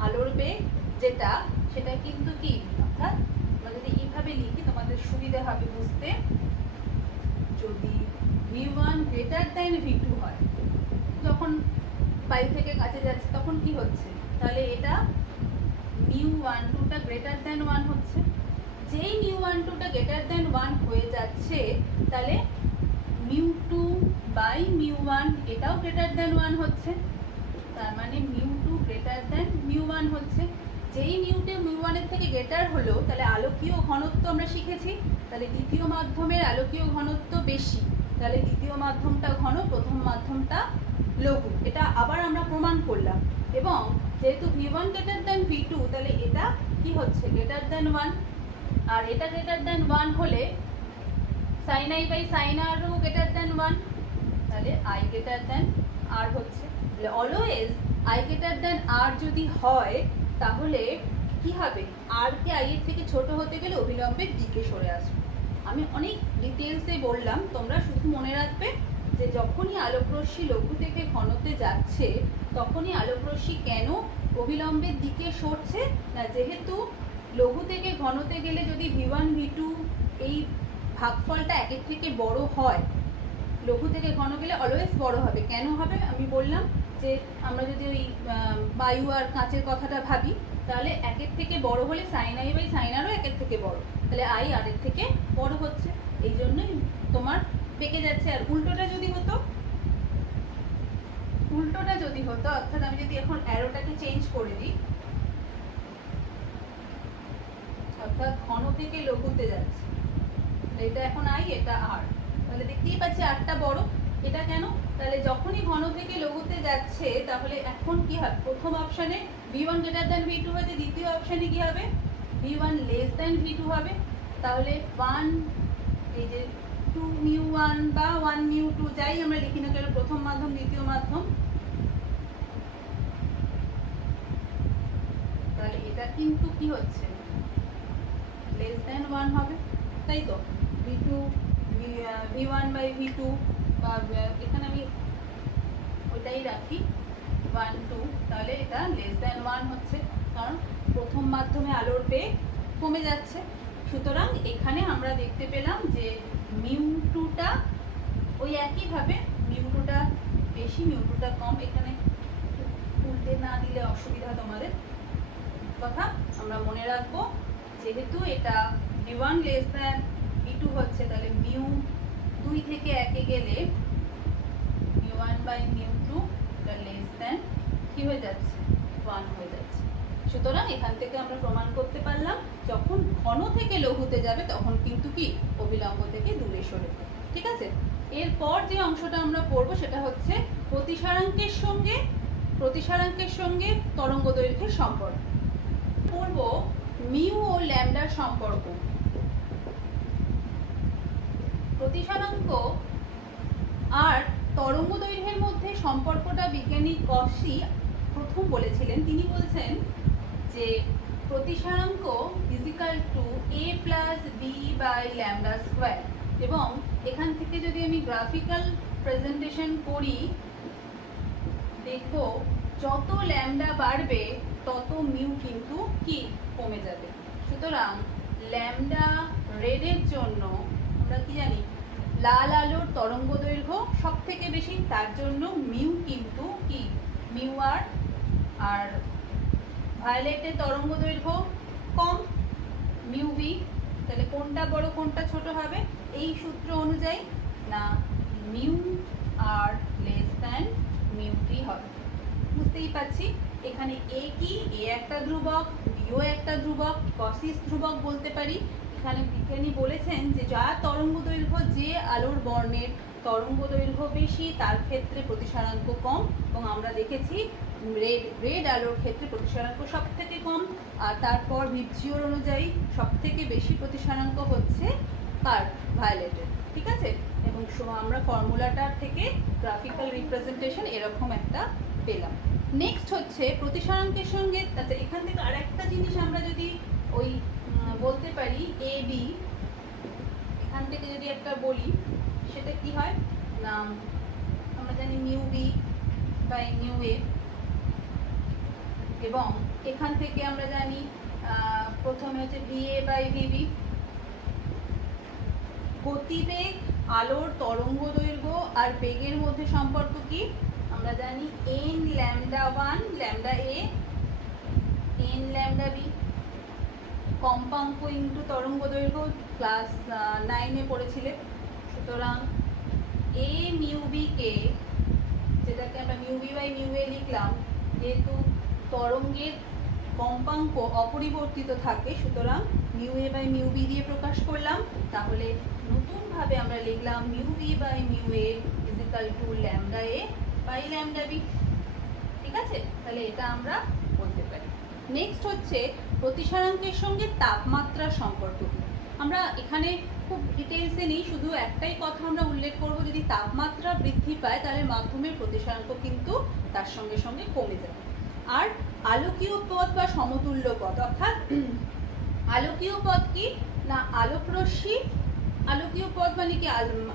আলোর বেগ যেটা, সেটা কিন্তু কি, অর্থাৎ আমরা যদি এইভাবে লিখি তোমাদের সুবিধা হবে বুঝতে, যদি v1 গ্রেটার দেন v2 হয়, যখন বায়ু থেকে কাছে যাচ্ছে তখন কি হচ্ছে, তাহলে এটা মিউ12টা গ্রেটার দেন 1 হচ্ছে। যেই মিউ12টা গ্রেটার দেন 1 হয়ে যাচ্ছে, তাহলে মিউ2 বাই মিউ1 এটাও গ্রেটার দেন 1 হচ্ছে, তার মানে মিউ2 গ্রেটার দেন মিউ1 হচ্ছে। যেই মিউ2 মিউ1-এর থেকে গ্রেটার হলো, তাহলে আলোকীয় ঘনত্ব আমরা শিখেছি, তাহলে দ্বিতীয় মাধ্যমের আলোকীয় ঘনত্ব বেশি, তাহলে দ্বিতীয় মাধ্যমটা ঘন, প্রথম মাধ্যমটা লঘু, এটা আবার আমরা প্রমাণ করলাম। এবং যেহেতু v1 গ্রেটার দেন v2, তাহলে এটা কি হচ্ছে গ্রেটার দেন 1, আর এটা গ্রেটার দেন 1 হলে সাইন I বাই সাইন Rও গ্রেটার দেন 1, তাহলে I গ্রেটার দেন R হচ্ছে। তাহলে always I greater than R যদি হয়, তাহলে কি হবে, R কে I এর থেকে ছোট হতে গেলে অবিলম্বের দিকে সরে আসবে। আমি অনেক ডিটেলসে বললাম, তোমরা শুধু মনে রাখবে যে যখনই আলোকরশ্মি লঘু থেকে ঘনতে যাচ্ছে, তখনই আলোকরশ্মি কেন অবিলম্বের দিকে সরছে না, যেহেতু লঘু থেকে ঘনতে গেলে যদি v1 v2 এই ভাগফলটা 1-এর থেকে বড় হয়, লঘু থেকে ঘন গেলে অলওয়েজ বড় হবে। কেন হবে আমি বললাম, যে আমরা যদি ওই বায়ু আর কাঁচের কথাটা ভাবি, তাহলে 1-এর থেকে বড় হলে সাইন I বাই সাইন Rও 1-এর থেকে বড়, তাহলে I R-এর থেকে বড় হচ্ছে, এই জন্যই তোমার বেঁকে যাচ্ছে। আর উল্টোটা যদি হতো, অর্থাৎ আমি যদি এখন অ্যারোটাকে চেঞ্জ করে দিই, অর্থাৎ ঘন থেকে লঘুতে যাচ্ছে, এটা এখন I, এটা R, তাহলে দেখতেই পাচ্ছি Rটা বড়, এটা কেন, তাহলে যখনই ঘন থেকে লঘুতে যাচ্ছে, তাহলে এখন কি হবে, প্রথম অপশানে v1 গ্রেটার দেন v2 হয়েছে, দ্বিতীয় অপশানে কি হবে v1 লেস দেন v2 হবে, তাহলে 1 এই যে 2 মিউ1 বা 1 মিউ2 যাই আমরা লিখি না কেন, প্রথম মাধ্যম দ্বিতীয় মাধ্যম, তাহলে এটা কিন্তু কি হচ্ছে লেস দেন 1 হবে, তাই তো। v1 বাই v2, বা এখানে আমি ওইটাই রাখি 1 2, তাহলে এটা লেস দেন 1 হচ্ছে, কারণ প্রথম মাধ্যমে আলোর বেগ কমে যাচ্ছে। সুতরাং এখানে আমরা দেখতে পেলাম যে মিউ2টা ওই একইভাবে, মিউ2টা বেশি মিউ2টা কম, এখানে উল্টো লিখতে না দিলে অসুবিধা তোমাদের কথা আমরা মনে রাখবো। যেহেতু এটা v1 লেস দ্যান v2 হচ্ছে, তাহলে মিউ 2 থেকে 1 গেলে v1 বাই মিউ 2 এটা লেস দ্যান কি হয়ে যাচ্ছে 1 হয়ে যাচ্ছে। সুতরাং এখান থেকে আমরা প্রমাণ করতে পারলাম যখন ঘন থেকে লঘুতে যাবে তখন কিন্তু কি অভিলম্ব থেকে দূরে সরে যাবে। ঠিক আছে, এরপর যে অংশটা আমরা পড়বো সেটা হচ্ছে প্রতিসারাঙ্কের সঙ্গে তরঙ্গ দৈর্ঘ্যের সম্পর্ক। পড়ব মিউ ও ল্যামডার সম্পর্ক। প্রতিসারাঙ্ক আর তরঙ্গ দৈর্ঘ্যের মধ্যে সম্পর্কটা বিজ্ঞানী কসি প্রথম বলেছিলেন। তিনি বলছেন যে প্রতিসারাঙ্ক equal to a plus B by lambda square, এবং এখান থেকে যদি আমি গ্রাফিক্যাল প্রেজেন্টেশন করি দেখব যত ল্যামডা বাড়বে তত মিউ কিন্তু কি কমে যাবে। সুতরাং ল্যামডা রেডের জন্য আমরা কি জানি লাল আলোর তরঙ্গ দৈর্ঘ্য সব থেকে বেশি, তার জন্য মিউ কিন্তু কি মিউ আর ভায়োলেটের তরঙ্গ দৈর্ঘ্য কম মিউ ভি। তাহলে কোনটা বড় কোনটা ছোট হবে এই সূত্র অনুযায়ী? না, মিউ আর লেস দ্যান মিউ ভি হবে। বুঝতেই পারছি এখানে এ কি, এ একটা ধ্রুবক, বিও একটা ধ্রুবক, কসিস ধ্রুবক বলতে পারি। এখানে বিজ্ঞানী বলেছেন যে যার তরঙ্গ দৈর্ঘ্য যে আলোর বর্ণের তরঙ্গ দৈর্ঘ্য বেশি তার ক্ষেত্রে প্রতিসারাঙ্ক কম, এবং আমরা দেখেছি রেড আলোর ক্ষেত্রে প্রতিসারাঙ্ক সব থেকে কম, আর তারপর ভিপজিওর অনুযায়ী সব থেকে বেশি প্রতিসারাঙ্ক হচ্ছে কার ভায়োলেটের। ঠিক আছে, এবং আমরা ফর্মুলাটার থেকে গ্রাফিক্যাল রিপ্রেজেন্টেশন এরকম একটা পেলাম। নেক্সট হচ্ছে প্রতিসারাঙ্কের সঙ্গে, আচ্ছা এখান থেকে আরেকটা জিনিস আমরা যদি ওই বলতে পারি এ বি, এখান থেকে যদি একটা বলি সেটা কি হয় না, আমরা জানি mu B by mu A, এবং এখান থেকে আমরা জানি প্রথমে হচ্ছে ভিএ বাই ভিবি। গতিবেগ, আলোর তরঙ্গ দৈর্ঘ্য আর বেগের মধ্যে সম্পর্ক কি আমরা জানি N lambda 1 lambda A N lambda B. কম্পাঙ্ক ইন্টু তরঙ্গ দৈর্ঘ্য ক্লাস 9-এ পড়েছিলে। সুতরাং এ মিউ বি কে, যেটাকে আমরা mu B by mu A লিখলাম, যেহেতু তরঙ্গের কম্পাঙ্ক অপরিবর্তিত থাকে সুতরাং mu A by mu B দিয়ে প্রকাশ করলাম। তাহলে নতুনভাবে আমরা লিখলাম mu B by mu A equal to lambda A by lambda B. ঠিক আছে, তাহলে এটা আমরা বলতে পারি। নেক্সট হচ্ছে প্রতিসারাঙ্কের সঙ্গে তাপমাত্রার সম্পর্ক। আমরা এখানে খুব ডিটেলসে নেই, শুধু একটাই কথা আমরা উল্লেখ করব, যদি তাপমাত্রা বৃদ্ধি পায় তাহলে মাধ্যমের প্রতিসারাঙ্ক কিন্তু তার সঙ্গে সঙ্গে কমে যাবে। আর আলোকীয় পথ বা সমতুল্য পথ, অর্থাৎ আলোকীয় পথ কি না, আলোকরশ্মি, আলোকীয় পথ মানে কি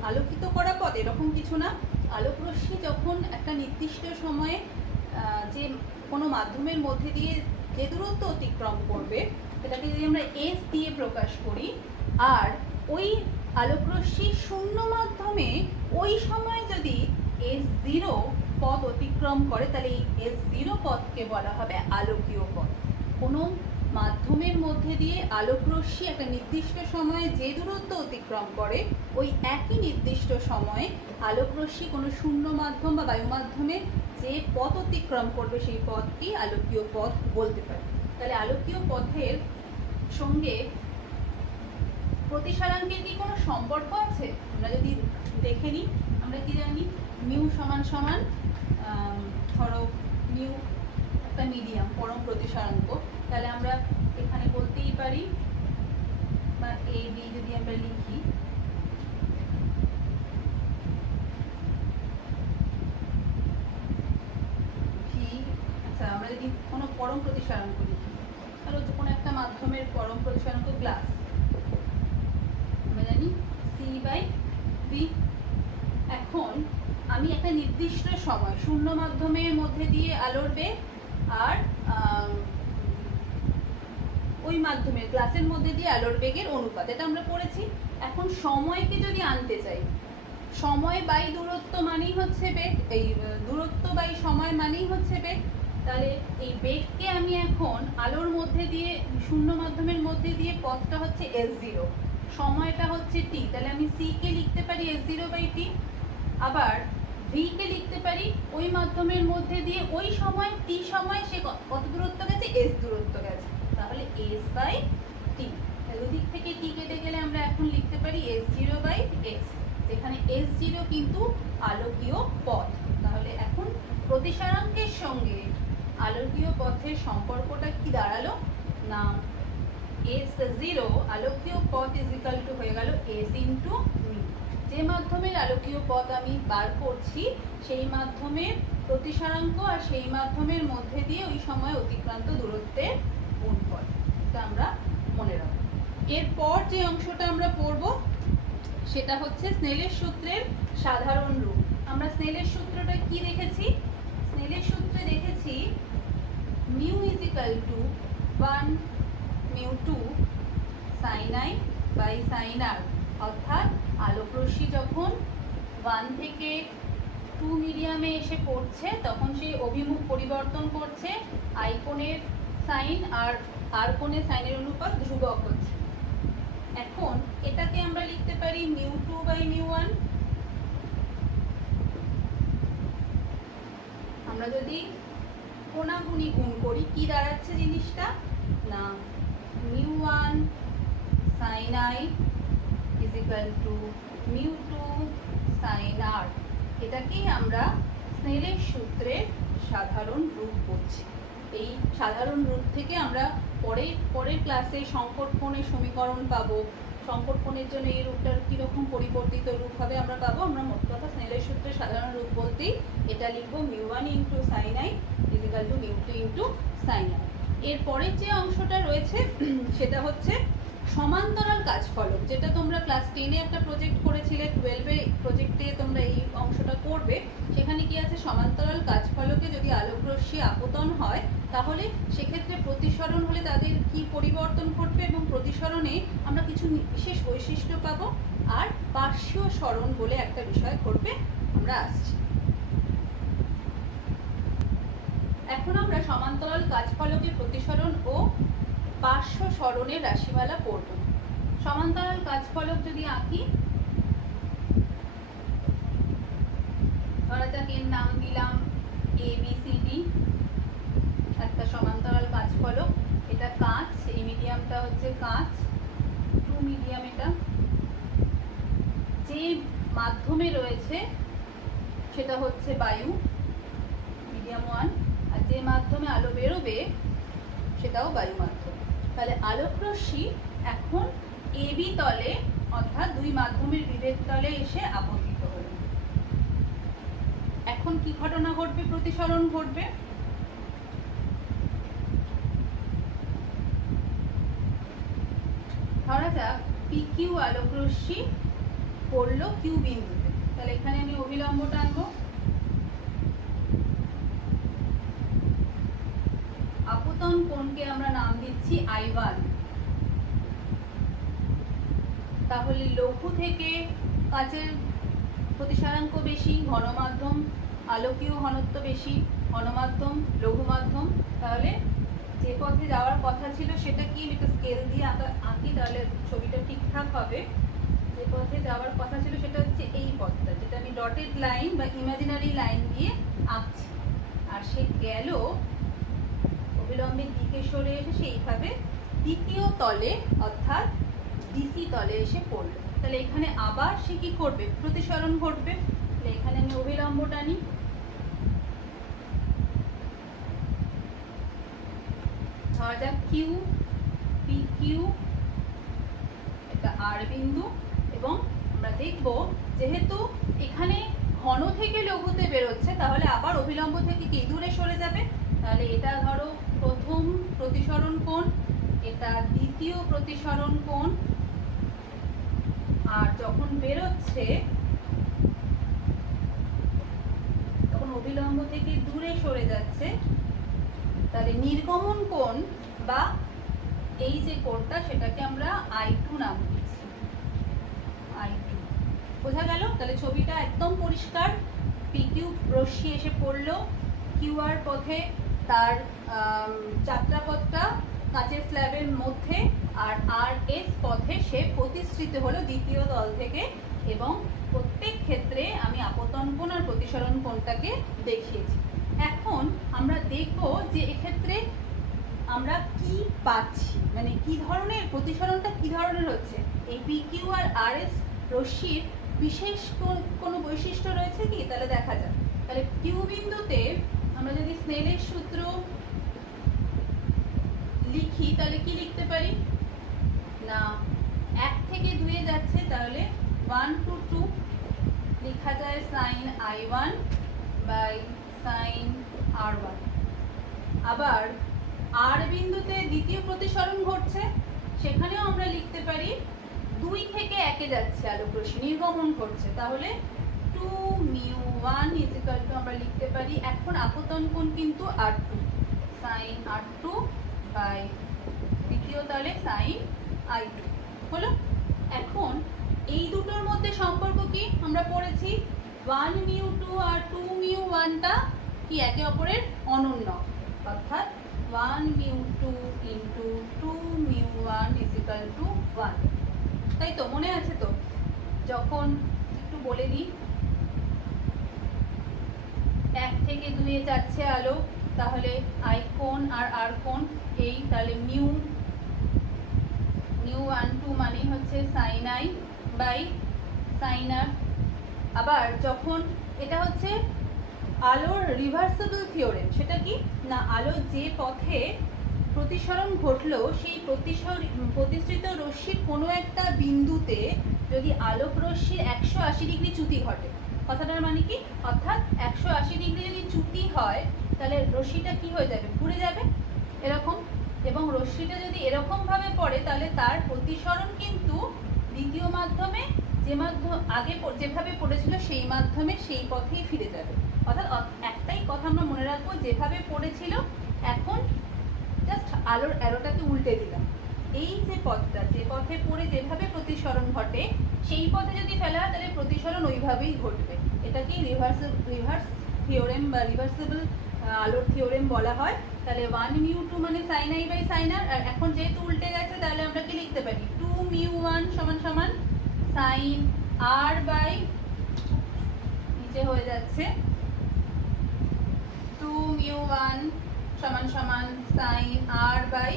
আলোকিত করা পথ এরকম কিছু না। আলোকরশ্মি যখন একটা নির্দিষ্ট সময়ে যে কোনো মাধ্যমের মধ্যে দিয়ে যে দূরত্ব অতিক্রম করবে সেটাকে যদি আমরা এস দিয়ে প্রকাশ করি, আর ওই আলোকরশ্মি শূন্য মাধ্যমে ওই সময় যদি S0 পথ অতিক্রম করে তাহলে এই S0 পথকে বলা হবে আলোকীয় পথ। কোনো মাধ্যমের মধ্যে দিয়ে আলোকরশ্মি একটা নির্দিষ্ট সময়ে যে দূরত্ব অতিক্রম করে ওই একই নির্দিষ্ট সময়ে আলোকরশ্মি কোনো শূন্য মাধ্যম বা বায়ু মাধ্যমে যে পথ অতিক্রম করবে সেই পথটি আলোকীয় পথ বলতে পারি। তাহলে আলোকীয় পথের সঙ্গে প্রতিসারাঙ্কের কি কোনো সম্পর্ক আছে? আমরা যদি দেখে নিই, আমরা কি জানি মিউ সমান সমান ধরো মিউ একটা মিডিয়াম পরম প্রতিসারাঙ্ক, তাহলে আমরা এখানে বলতেই পারি বা এ বি যদি আমরা লিখি ভি, আচ্ছা আমরা যদি কোনো পরম প্রতিসারাঙ্ক লিখি তাহলে কোনো একটা মাধ্যমের পরম প্রতিসারাঙ্ক গ্লাস, আমরা জানি সি বাই ভি। এখন আমি একটা নির্দিষ্ট সময় শূন্য মাধ্যমের মধ্যে দিয়ে আলোর বেগ আর ওই মাধ্যমের গ্লাসের মধ্যে দিয়ে আলোর বেগের অনুপাত, এটা আমরা পড়েছি। এখন সময়কে যদি আনতে চাই, সময় বাই দূরত্ব মানেই হচ্ছে বেগ, এই দূরত্ব বাই সময় মানেই হচ্ছে বেগ। তাহলে এই বেগকে আমি এখন আলোর মধ্যে দিয়ে, শূন্য মাধ্যমের মধ্যে দিয়ে, পথটা হচ্ছে s0, সময়টা হচ্ছে t, তাহলে আমি c কে লিখতে পারি s0/t। আবার v কে লিখতে পারি ওই মাধ্যমের মধ্যে দিয়ে ওই সময় t সময় সে কত দূরত্ব গেছে, s দূরত্ব গেছে, তাহলে s/t। তাহলে দিক থেকে t কেটে গেলে আমরা এখন লিখতে পারি s0/s, যেখানে s0 কিন্তু আলোকীয় পথ। তাহলে এখন প্রতিসরাঙ্কের সঙ্গে আলোকীয় পথের সম্পর্কটা কি দাঁড়ালো না, s0 আলোকীয় পথ হয়ে গেল s ইন্টু μ। যে মাধ্যমের আলোকীয় পথ আমি বার করছি সেই মাধ্যমের প্রতিসরাঙ্ক আর সেই মাধ্যমের মধ্যে দিয়ে ওই সময় অতিক্রান্ত দূরত্বের গুণফল, এটা আমরা মনে রাখবো। এরপর যে অংশটা আমরা পড়ব সেটা হচ্ছে স্নেলের সূত্রের সাধারণ রূপ। আমরা স্নেলের সূত্রটা কি দেখেছি? স্নেলের সূত্রে দেখেছি μ = 1 μ2 sin I by sin R, অর্থাৎ আলোকরশ্মি যখন 1 থেকে 2 মিডিয়ামে এসে পড়ছে তখন সেই অভিমুখ পরিবর্তন করছে, I কোণের সাইন আর R কোণের সাইনের অনুপাত ধ্রুবক হচ্ছে। এখন এটাকে আমরা লিখতে পারি μ2/μ1। আমরা যদি কোণাগুণি গুণ করি কি দাঁড়াচ্ছে জিনিসটা না, μ1 sin I = μ2 sin R। এটাকেই আমরা স্নেলের সূত্রের সাধারণ রূপ বলছি। এই সাধারণ রূপ থেকে আমরা পরের ক্লাসে সংকট কোণের সমীকরণ পাবো। সংকট কোণের জন্য এই রূপটার কিরকম পরিবর্তিত রূপ হবে আমরা পাবো। আমরা মোট কথা স্নেলের সূত্রের সাধারণ রূপ বলতেই এটা লিখবো μ1 × sin I = μ2 × sin I। এর পরের যে অংশটা রয়েছে সেটা হচ্ছে সমান্তরাল কাজফলক, যেটা তোমরা ক্লাস 10-এ একটা প্রজেক্ট করেছিলে, 12-এ প্রজেক্টে তোমরা এই অংশটা করবে। সেখানে কি আছে, সমান্তরাল কাজফলকে যদি আলোকরশ্মি আপতন হয় তাহলে সেক্ষেত্রে প্রতিসরণ হলে তাদের কি পরিবর্তন ঘটবে এবং প্রতিসরণে আমরা কিছু বিশেষ বৈশিষ্ট্য পাবো, আর পার্শ্বীয় সরণ বলে একটা বিষয় ঘটবে, আমরা আসছি। এখন আমরা সমান্তরাল কাজফলকে প্রতিসরণ ও পার্শ্ব সরণের রাশিমালা পড়ব। সমান্তরাল কাজফলক যদি আঁকি, ধরা যাক এর নাম দিলাম ABCD, একটা সমান্তরাল কাজফলক। এটা কাঁচ, এই মিডিয়ামটা হচ্ছে কাঁচ, 2 মিডিয়াম। এটা যে মাধ্যমে রয়েছে সেটা হচ্ছে বায়ু, মিডিয়াম 1, আর যে মাধ্যমে আলো বেরোবে সেটাও বায়ু মাধ্যম। তাহলে আলোকরশ্মি এখন AB তলে অর্থাৎ দুই মাধ্যমের বিভেদ তলে এসে আপতিত হল। এখন কি ঘটনা ঘটবে, প্রতিসরণ ঘটবে। ধরা যাক PQ আলোকরশ্মি পড়লো Q বিন্দুতে, তাহলে এখানে আমি অভিলম্ব টানবো। আপতন কোণকে আমরা নাম দিচ্ছি I1। তাহলে লঘু থেকে কাচের প্রতিসরাঙ্ক বেশি, ঘনমাধ্যম আলোকীয় ঘনত্ব বেশি, ঘনমাধ্যম লঘু মাধ্যম। তাহলে যে পথে যাওয়ার কথা ছিল সেটা কি, একটা স্কেল দিয়ে আঁকি তাহলে ছবিটা ঠিকঠাক হবে। যে পথে যাওয়ার কথা ছিল সেটা হচ্ছে এই পথটা, যেটা আমি ডটেড লাইন বা ইমাজিনারি লাইন দিয়ে আঁকছি। আর সে গেল অবিলম্বের দিকে সরে এসে সেইভাবে দ্বিতীয় তলে অর্থাৎ ডিসি তলে এসে পড়লো। তাহলে এখানে আবার সে কি করবে, প্রতিসরণ ঘটবে। তাহলে এখানে আমি অভিলম্ব টানি, ধরা যাক কিউ, PQ, এটা R বিন্দু। এবং আমরা দেখব যেহেতু এখানে ঘন থেকে লঘুতে বেরোচ্ছে তাহলে আবার অভিলম্ব থেকে কি দূরে সরে যাবে। তাহলে এটা ধরো প্রথম প্রতিসরণ কোণ, এটা দ্বিতীয় প্রতিসরণ কোণ, আর যখন বেরোচ্ছে তখন অভিলম্ব থেকে দূরে সরে যাচ্ছে। তাহলে নির্গমন কোণ বা এই যে কোণটা সেটাকে আমরা I2 নাম দিচ্ছি, I2। বোঝা গেল? তাহলে ছবিটা একদম পরিষ্কার। PQ রশ্মি এসে পড়লো QR পথে তার যাত্রাপথটা কাঁচের স্ল্যাবের মধ্যে, আর আর এস পথে সে প্রতিষ্ঠিত হলো দ্বিতীয় তল থেকে। এবং প্রত্যেক ক্ষেত্রে আমি আপতন কোণ আর প্রতিসরণ কোণটাকে দেখিয়েছি। এখন আমরা দেখব যে এক্ষেত্রে আমরা কি পাচ্ছি, মানে কি ধরনের প্রতিসরণটা কি ধরনের হচ্ছে। এই পি কিউ আর আর এস রশ্মির বিশেষ কোনো বৈশিষ্ট্য রয়েছে কি, তাহলে দেখা যাক। তাহলে কিউ বিন্দুতে আমরা যদি স্নেলের সূত্র লিখি তাহলে কি লিখতে পারি না, 1 থেকে 2 এ যাচ্ছে, তাহলে 1 to 2 লেখা যায় sin i1 by sin r1। আবার আর বিন্দুতে দ্বিতীয় প্রতিসরণ ঘটছে, সেখানেও আমরা লিখতে পারি 2 থেকে 1 এ যাচ্ছে আলোক রশ্মি, নির্গমন করছে, তাহলে 2μ1 আমরা লিখতে পারি। এখন আপতন কোণ কিন্তু r2, sin r2 বাই দ্বিতীয় তলে sin i2 হলো। এখন এই দুটোর মধ্যে সম্পর্ক কি আমরা পড়েছি, 1μ2 আর 2μ1টা কি একে অপরের অনন্য, অর্থাৎ 1μ2 ইন্টু 2μ1 ইজিক্যাল টু 1। তাই তো, মনে আছে তো? যখন একটু বলে দিই, 1 থেকে 2 এ যাচ্ছে আলো, তাহলে আই কোণ আর আর কোণ এই, তাহলে μ1 2 মানে হচ্ছে sin i by sin r। আবার যখন এটা হচ্ছে আলোর রিভার্সিবল থিওরেম, সেটা কি না, আলো যে পথে প্রতিসরণ ঘটলো সেই প্রতিসৃত রশ্মির কোনো একটা বিন্দুতে যদি আলোক রশ্মির 180 ডিগ্রি চ্যুতি ঘটে, কথাটার মানে কি, অর্থাৎ 180 ডিগ্রি যদি চ্যুতি হয় তাহলে রশ্মিটা কি হয়ে যাবে, ঘুরে যাবে এরকম। এবং রশ্মিটা যদি এরকম ভাবে পড়ে তাহলে তার প্রতিসরণ কিন্তু দ্বিতীয় মাধ্যমে আগে যেভাবে পড়েছিল সেই মাধ্যমে সেই পথেই ফিরে যাবে। অর্থাৎ একটাই কথা আমরা মনে রাখবো, যেভাবে পড়েছিল এখন জাস্ট আলোর অ্যারোটাকে উল্টে দিলাম। এই যে পথটা, যে পথে পড়ে যেভাবে প্রতিসরণ ঘটে সেই পথে যদি ফেলা হয় তাহলে প্রতিসরণ ওইভাবেই ঘটবে। এটাকে রিভার্স থিওরেম বা রিভার্সিবল আলোর থিওরেম বলা হয়। তাহলে 1μ2 মানে sin i by sin r, আর এখন যেহেতু উল্টে গেছে তাহলে আমরা কি লিখতে পারি, 2μ1 সমান সমান sin r বাই, নিচে হয়ে যাচ্ছে 2μ1 সমান সমান sin r by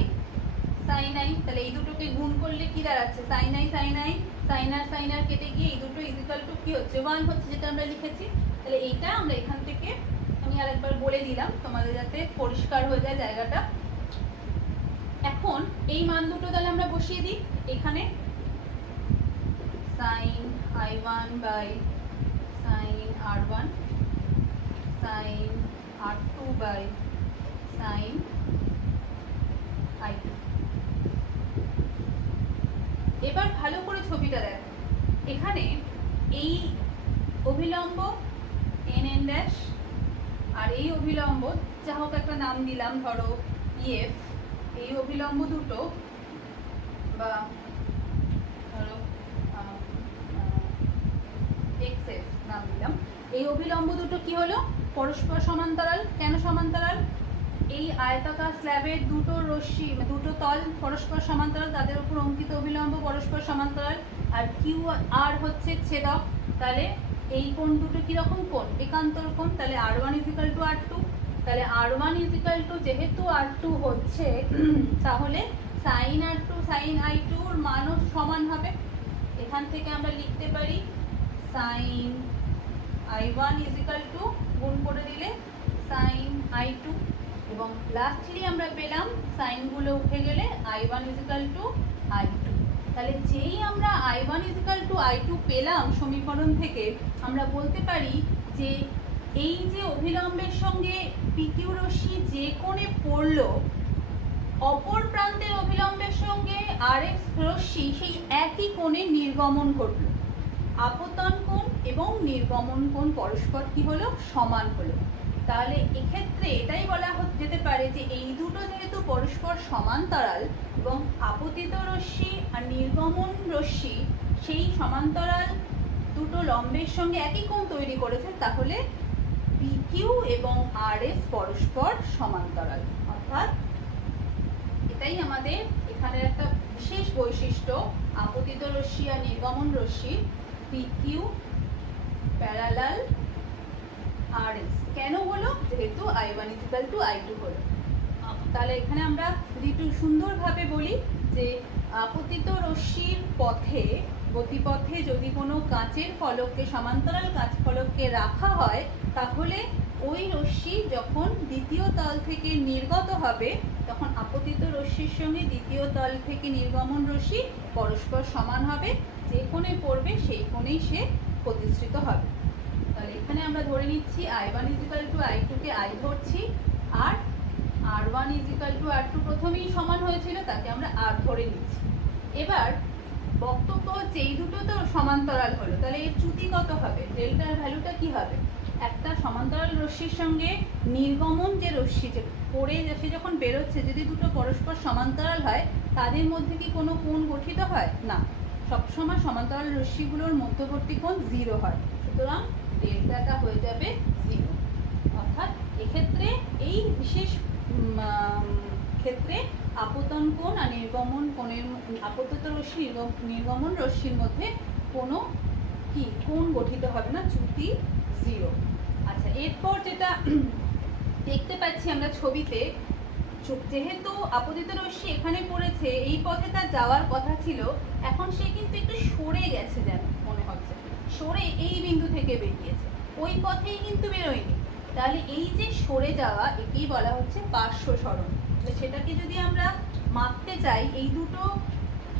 sin i। তাহলে এই দুটোকে গুণ করলে কি দাঁড়াচ্ছে, sin i sin i, sin r কেটে গিয়ে এই দুটো ইজিক্যাল টু কি হচ্ছে, 1 হচ্ছে, যেটা আমরা লিখেছি। তাহলে এইটা আমরা এখান থেকে আমি আরেকবার বলে দিলাম তোমাদের যাতে পরিষ্কার হয়ে যায় জায়গাটা। এখন এই মান দুটো তাহলে আমরা বসিয়ে দিই এখানে, sin i1 by sin r1, sin r2 by sin i2। এবার ভালো করে ছবিটা দেখো, এখানে এই অভিলম্ব nn' আর এই অভিলম্ব যা হোক একটা নাম দিলাম, ধরো EF, এই অভিলম্ব দুটো বা ধরো XF নাম দিলাম, এই অভিলম্ব দুটো কি হলো, পরস্পর সমান্তরাল। কেন সমান্তরাল, এই আয়তাকার স্ল্যাবের দুটো রশ্মি, দুটো তল পরস্পর সমান্তরাল, তাদের উপর অঙ্কিত অভিলম্ব পরস্পর সমান্তরাল। আর কিউ আর হচ্ছে ছেদক, তাহলে এই কোণ দুটো কিরকম কোণ, একান্তর কোণ। তাহলে r1 ইজিক্যাল টু r2, তাহলে r1 ইজিক্যাল টু, যেহেতু r2 হচ্ছে তাহলে sin r2 sin i2 এর মানও সমান হবে। এখান থেকে আমরা লিখতে পারি sin i1 ইজিক্যাল টু, গুণ করে দিলে sin i2, এবং লাস্টলি আমরা পেলাম সাইন গুলো উঠে গেলে i1 ইজিক্যাল টু i2। তাহলে যেই আমরা i1 ইজিক্যাল টু i2 পেলাম সমীকরণ থেকে, আমরা বলতে পারি যে এই যে অভিলম্বের সঙ্গে PQ রশ্মি যে কোণে পড়লো, অপর প্রান্তের অভিলম্বের সঙ্গে RX রশ্মি সেই একই কোণে নির্গমন করলো। আপতন কোণ এবং নির্গমন কোণ পরস্পর কি হলো, সমান হলো। তাহলে এক্ষেত্রে এটাই বলা যেতে পারে যে এই দুটো যেহেতু পরস্পর সমান্তরাল এবং আপতিত রশ্মি আর নির্গমন রশ্মি সেই সমান্তরাল দুটো লম্বের সঙ্গে একই কোণ তৈরি করেছে, তাহলে PQ এবং RS পরস্পর সমান্তরাল, অর্থাৎ এটাই আমাদের এখানে একটা বিশেষ বৈশিষ্ট্য আপতিত রশ্মি আর নির্গমন রশ্মি, PQ প্যারালাল RS। কেন হলো? যেহেতু I1 = I2 হলো। তাহলে এখানে আমরা যদি একটু সুন্দরভাবে বলি যে আপতিত রশ্মির পথে, গতিপথে যদি কোনো কাঁচের ফলককে, সমান্তরাল কাঁচ ফলককে রাখা হয়, তাহলে ওই রশ্মি যখন দ্বিতীয় তল থেকে নির্গত হবে, তখন আপতিত রশ্মির সঙ্গে দ্বিতীয় তল থেকে নির্গমন রশ্মি পরস্পর সমান হবে, যে কোণে পড়বে সেই কোণেই সে প্রতিষ্ঠিত হবে। তাহলে এখানে আমরা ধরে নিচ্ছি I1 = I2 কে I ধরছি, আর R1 = R2 প্রথমেই সমান হয়েছিল, তাকে আমরা R ধরে নিচ্ছি। এবার বক্তব্য হচ্ছে এই দুটো তো সমান্তরাল হলো, তাহলে এর চ্যুতি কত হবে? ডেল্টার ভ্যালুটা কি হবে? একটা সমান্তরাল রশ্মির সঙ্গে নির্গমন যে রশ্মি, যে পড়ে সে যখন বেরোচ্ছে, যদি দুটো পরস্পর সমান্তরাল হয়, তাদের মধ্যে কি কোনো কোণ গঠিত হয়? না, সবসময় সমান্তরাল রশ্মিগুলোর মধ্যবর্তী কোণ 0 হয়। সুতরাং ডেল্টাটা হয়ে যাবে 0। অর্থাৎ এক্ষেত্রে এই বিশেষ ক্ষেত্রে আপতন কোণ আর নির্গমন কোণের, আপতিত রশ্মি নির্গমন রশ্মির মধ্যে কোনো কি কোণ গঠিত হবে না, চ্যুতি 0। আচ্ছা, এরপর যেটা দেখতে পাচ্ছি আমরা ছবিতে, যেহেতু আপতিত রশ্মি এখানে পড়েছে, এই পথে তার যাওয়ার কথা ছিল, এখন সে কিন্তু একটু সরে গেছে, যেন মনে হচ্ছে সরে এই বিন্দু থেকে বেরিয়েছে, ওই পথেই কিন্তু বেরোয়নি। তাহলে এই যে সরে যাওয়া, একেই বলা হচ্ছে পার্শ্ব সরণ। সেটাকে যদি আমরা মাপতে চাই, এই দুটো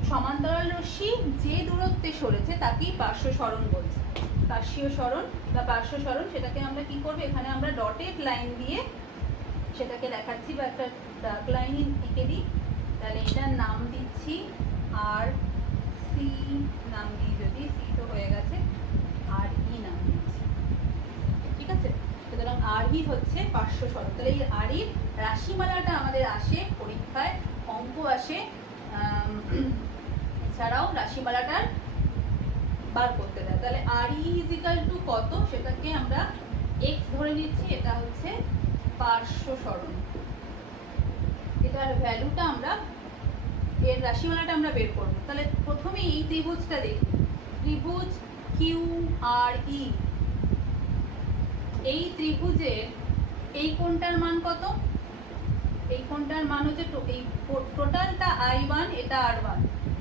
সমান্তরাল রশ্মি যে দূরত্বে সরেছে তাকেই পার্শ্ব সরণ বলছে। পার্শ্বীয় সরণ বা পার্শ্ব সরণ, সেটাকে আমরা কি করব? এখানে আমরা ডটেড লাইন দিয়ে সেটাকে দেখাচ্ছি, বা একটা ডার্ক লাইন এঁকে দিই। তাহলে এটার নাম দিচ্ছি আর সি, নাম দিই, যদি সি তো হয়ে গেছে, আর ই নাম দিচ্ছি, ঠিক আছে? সুতরাং আর ই হচ্ছে পার্শ্ব সরণ। তাহলে এই আর ই রাশিমালাটা আমাদের আসে পরীক্ষায়, অঙ্ক আসে, এছাড়াও রাশিমালাটার বার করতে দেয়। তাহলে আর ই = কত, সেটাকে আমরা x ধরে নিচ্ছি, এটা হচ্ছে পার্শ্ব সরণ। এটার ভ্যালুটা আমরা, এর রাশিমালাটা আমরা বের করব। তাহলে প্রথমে এই ত্রিভুজটা দেখি, ত্রিভুজ QRE। এই ত্রিভুজের এই কোণটার মান কত? এই কোণটার মান হচ্ছে, এই টোটালটা I1, এটা R1।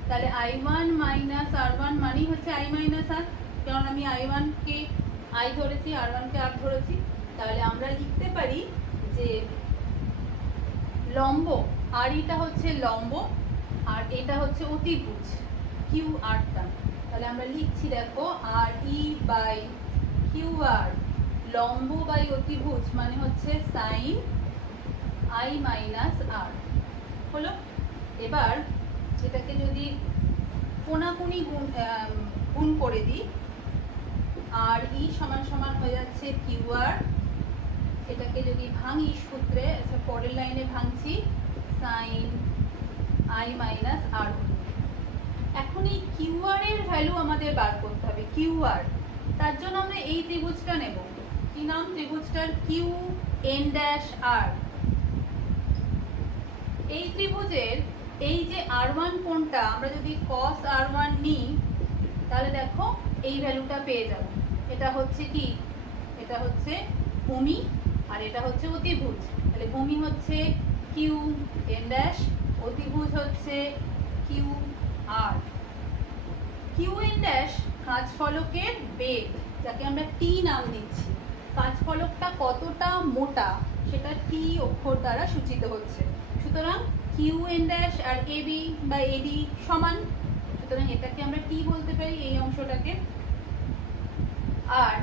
তাহলে I1 - R1 মানেই হচ্ছে I - R, কারণ আমি I1 কে I ধরেছি, R1 কে R ধরেছি। তাহলে আমরা লিখতে পারি যে লম্ব, RE-টা হচ্ছে লম্ব, আর এটা হচ্ছে অতিভুজ QR-টা। তাহলে আমরা লিখছি, দেখো, RE/QR, লম্ব বাই অতিভুজ মানে হচ্ছে sin I - R হলো। এবার এটাকে যদি কোণাকুণি গুণ করে দিই, RE = হয়ে যাচ্ছে QR। এটাকে যদি ভাঙি সূত্রে, পরের লাইনে ভাঙছি, sin I - R। এখন এই QR এর ভ্যালু আমাদের বার করতে হবে, QR। তার জন্য আমরা এই ত্রিভুজটা নেব। কি নাম ত্রিভুজটার? QN'R। এই ত্রিভুজের এই যে R1 কোণটা, আমরা যদি cos R1 নিই, তাহলে দেখো এই ভ্যালুটা পেয়ে যাব। এটা হচ্ছে কি? এটা হচ্ছে ভূমি, আর এটা হচ্ছে অতিভুজ। তাহলে ভূমি হচ্ছে QN', অতিভুজ হচ্ছে QR। QN' কাঁচ ফলকের বেগ, যাকে আমরা T নাম দিচ্ছি। কাঁচ ফলকটা কতটা মোটা সেটা T অক্ষর দ্বারা সূচিত হচ্ছে। সুতরাং QN' আর AB বা AD সমান, সুতরাং এটাকে আমরা T বলতে পারি, এই অংশটাকে। আর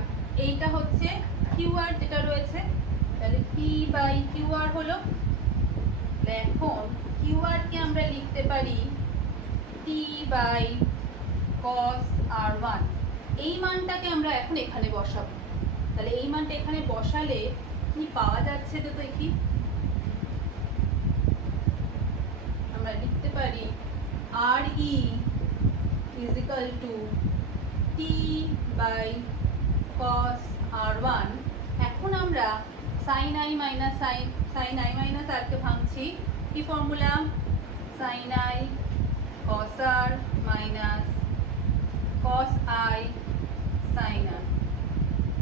এইটা হচ্ছে QR যেটা রয়েছে, তাহলে T/QR হলো। এখন QR কে আমরা লিখতে পারি T/cos R1। এই মানটাকে আমরা এখন এখানে বসাবো। তাহলে এই মানটা এখানে বসালে কি পাওয়া যাচ্ছে তো দেখি। আমরা লিখতে পারি RE = T/cos R1। এখন আমরা আমরা sine I minus sine I minus আরকে ভাঙছি, কি formula? Sine I cos R minus cos I sine R,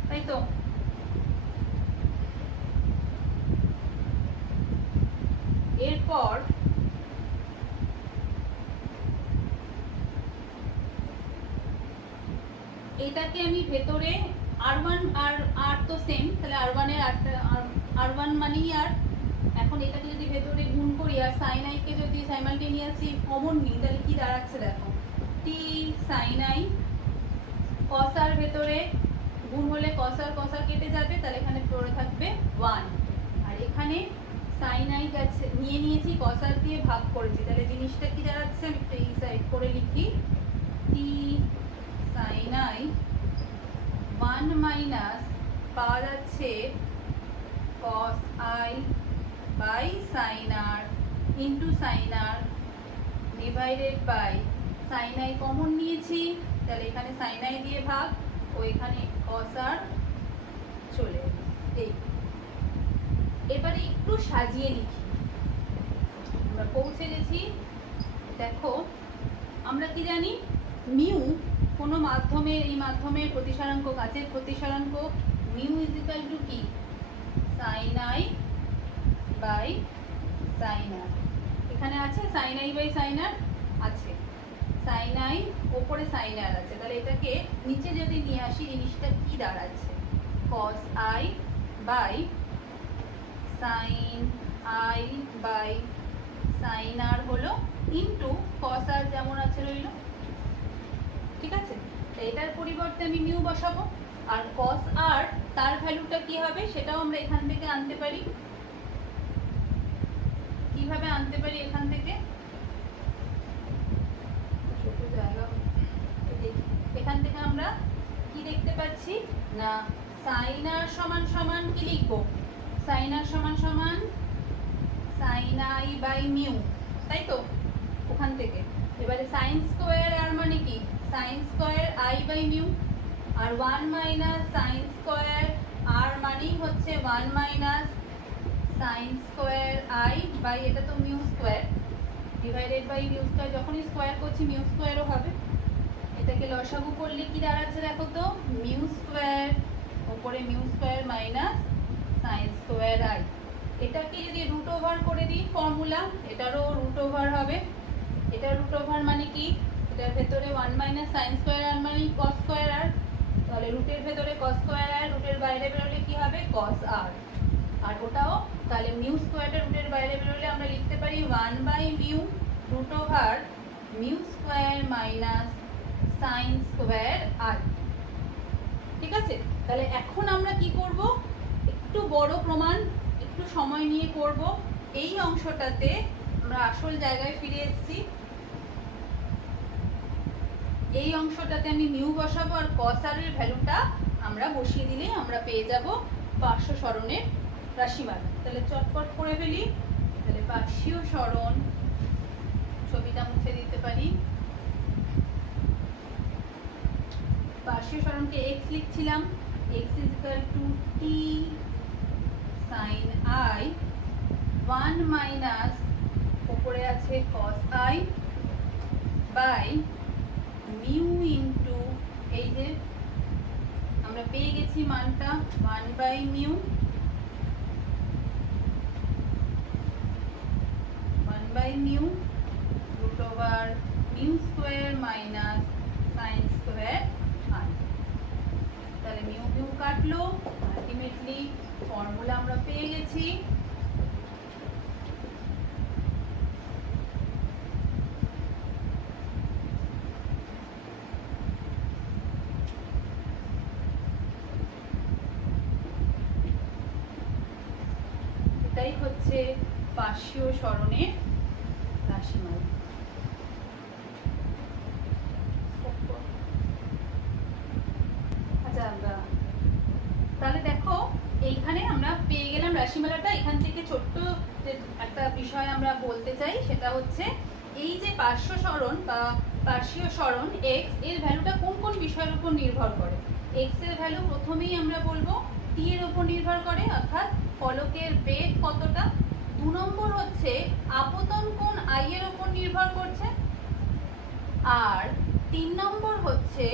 তাই তো? এরপর এটাকে আমি ভেতরে r1 আর r তো সেম, তাহলে r1 এর r1 মানেই r। এখন এটাকে যদি ভেতরে গুণ করি আর sin i কে যদি সাইমালটেনিয়াসলি কমন নিই তাহলে কি দাঁড়াচ্ছে দেখো, t sin i cos r ভেতরে গুণ হলে cos r কেটে যাবে, তাহলে এখানে পড়ে থাকবে 1। আর এখানে sin i গেছে নিয়ে নিয়েছি, cos r দিয়ে ভাগ করেছি, তাহলে জিনিসটা কি দাঁড়াচ্ছে? আমি এই সাইড করে লিখি, t sin i 1 মাইনাস পাওয়া যাচ্ছে cos i by sin r into sin r divided by sin i common নিয়েছি, তাহলে এখানে sin i দিয়ে ভাগ ও এখানে cos r চলে এই। এবারে একটু সাজিয়ে লিখি, আমরা পৌঁছে গেছি। দেখো আমরা কি জানি, মিউ কোনো মাধ্যমের, এই মাধ্যমের প্রতিসারাঙ্ক, কাচের প্রতিসারাঙ্ক মিউ ইজ ইকুয়াল টু কি? সাইন আই বাই সাইন আর। এখানে আছে সাইন আই বাই সাইন আর আছে, সাইন আই ওপরে সাইন আর আছে, তাহলে এটাকে নিচে যদি নিয়ে আসি জিনিসটা কি দাঁড়াচ্ছে? Cos I by sine I by sine R হলো ইন্টু কস আর যেমন আছে রইল, ঠিক আছে? এটার পরিবর্তে আমি মিউ বসাবো, আর cos r তার ভ্যালুটা কি হবে সেটাও আমরা এখান থেকে আনতে পারি। কিভাবে আনতে পারি? এখান থেকে ছোট জায়গা, এখান থেকে আমরা কি দেখতে পাচ্ছি না, sin r সমান সমান কি লিখবো? sin r সমান সমান sin i বাই মিউ, তাই তো? ওখান থেকে এবারে sin স্কয়ার r মানে কি? sin square i by mu, আর 1 মাইনাস sin স্কয়ার r মানেই হচ্ছে 1 minus sin square i by এটা তো mu square divided by mu square, যখনই স্কয়ার করছি মিউ স্কয়ারও হবে। এটাকে লসাগু করলে কি দাঁড়াচ্ছে দেখো তো, মিউ স্কয়ার উপরে mu square minus sin square i। এটাকে যদি রুট ওভার করে দিই ফর্মুলা, এটারও রুট ওভার হবে। এটা রুট ওভার মানে কি? এটার ভেতরে 1 মাইনাস সাইন স্কয়ার আর মানে cos স্কয়ার আর, তাহলে রুটের ভেতরে cos স্কয়ার আর, রুটের বাইরে বেরোলে কি হবে? cos r। আর ওটাও তাহলে মিউ স্কয়ারটা রুটের বাইরে বেরোলে আমরা লিখতে পারি 1 by mu root over mu square minus sine square R, ঠিক আছে? তাহলে এখন আমরা কি করব, একটু বড় প্রমাণ, একটু সময় নিয়ে করব। এই অংশটাতে আমরা আসল জায়গায় ফিরে এসেছি, এই অংশটাতে আমি মিউ বসাবো আর cos r এর ভ্যালুটা আমরা বসিয়ে দিলেই আমরা পেয়ে যাব পার্শ্ব সরণের রাশিমালা। তাহলে চটপট করে ফেলি, তাহলে পার্শ্বীয় সরণ, ছবিটা মুছে দিতে পারি। পার্শ্বীয় সরণকে x লিখছিলাম, x is equal to t sin i 1 minus উপরে আছে cos i by mu into এই যে আমরা পেয়ে গেছি মানটা 1 by mu, 1 by mu root over mu square minus sine square R. তাহলে মিউ মিউ কাটলো, আলটিমেটলি ফর্মুলা আমরা পেয়ে গেছি। এটাই হচ্ছে পার্শ্বীয় সরণের রাশিমালা। আচ্ছা, তাহলে দেখো এইখানে আমরা পেয়ে গেলাম রাশিমালাটা। এখান থেকে ছোট্ট যে একটা বিষয় আমরা বলতে চাই সেটা হচ্ছে এই যে পার্শ্ব সরণ বা পার্শ্বীয় সরণ x এর ভ্যালুটা কোন কোন বিষয়ের উপর নির্ভর করে। x এর ভ্যালু প্রথমেই আমরা বলবো t টি এর উপর নির্ভর করে, অর্থাৎ ফলকের বেগ কতটা। 2 নম্বর হচ্ছে আপতন কোণ আই এর উপর নির্ভর করছে। আর 3 নম্বর হচ্ছে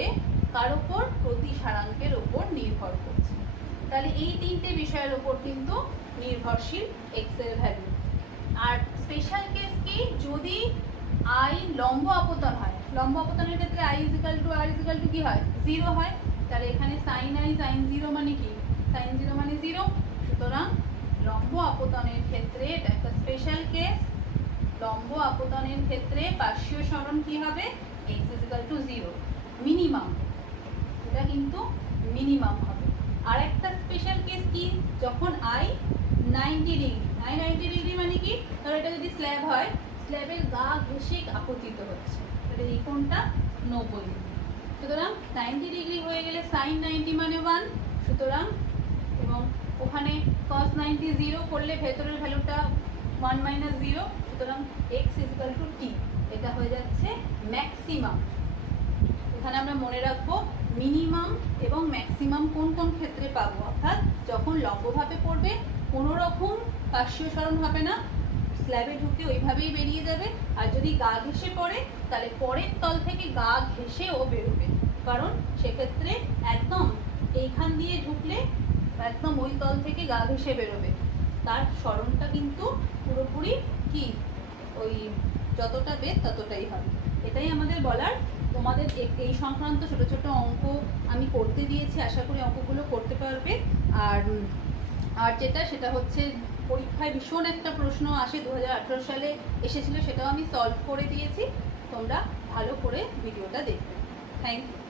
কার উপর, প্রতিসারাঙ্কের উপর নির্ভর করছে। তাহলে এই 3টে বিষয়ের উপর কিন্তু নির্ভরশীল এক্স এর ভ্যালু। আর স্পেশাল কেস কি, যদি আই লম্ব আপতন হয়, লম্ব আপতনের ক্ষেত্রে I equal to R equal to কি হয়, 0 হয়। তাহলে এখানে সাইন আই সাইন 0 মানে কি, সাইন 0 মানে 0। সুতরাং লম্ব আপতনের ক্ষেত্রে এটা একটা স্পেশাল কেস। লম্ব আপতনের ক্ষেত্রে পার্শ্বীয় সরণ কি হবে, x ইজিক্যাল টু 0, মিনিমাম। এটা কিন্তু মিনিমাম হবে। আর একটা স্পেশাল কেস কি, যখন আই 90 ডিগ্রি, আই 90 ডিগ্রি মানে কি, ধরো এটা যদি স্ল্যাব হয়, স্ল্যাবের গা ঘেঁষে আপতিত হচ্ছে, তাহলে এই কোণটা 90 ডিগ্রি। সুতরাং 90 ডিগ্রি হয়ে গেলে সাইন 90 মানে 1, সুতরাং এবং ওখানে cos 90 0 করলে ভেতরের ভ্যালুটা 1 মাইনাস 0, সুতরাং x ইজিক্যাল টু t। এটা হয়ে যাচ্ছে ম্যাক্সিমাম। এখানে আমরা মনে রাখবো মিনিমাম এবং ম্যাক্সিমাম কোন কোন ক্ষেত্রে পাবো, অর্থাৎ যখন লম্বভাবে পড়বে কোনো রকম পার্শ্বীয় সরণ হবে না, স্ল্যাবে ঢুকে ওইভাবেই বেরিয়ে যাবে। আর যদি গা ঘেঁষে পড়ে তাহলে পরের তল থেকে গা ঘেঁষেও বেরোবে, কারণ সেক্ষেত্রে একদম এইখান দিয়ে ঢুকলে একদম ওই তল থেকে গা ঘেঁষে বেরোবে। তার সরণটা কিন্তু পুরোপুরি কি, ওই যতটা বেদ ততটাই হবে। এটাই আমাদের বলার। তোমাদের এই সংক্রান্ত ছোট ছোট অঙ্ক আমি করতে দিয়েছি, আশা করি অঙ্কগুলো করতে পারবে। আর সেটা হচ্ছে পরীক্ষায় ভীষণ একটা প্রশ্ন আসে, 2018 সালে এসেছিল, সেটাও আমি সলভ করে দিয়েছি। তোমরা ভালো করে ভিডিওটা দেখবে। Thank you.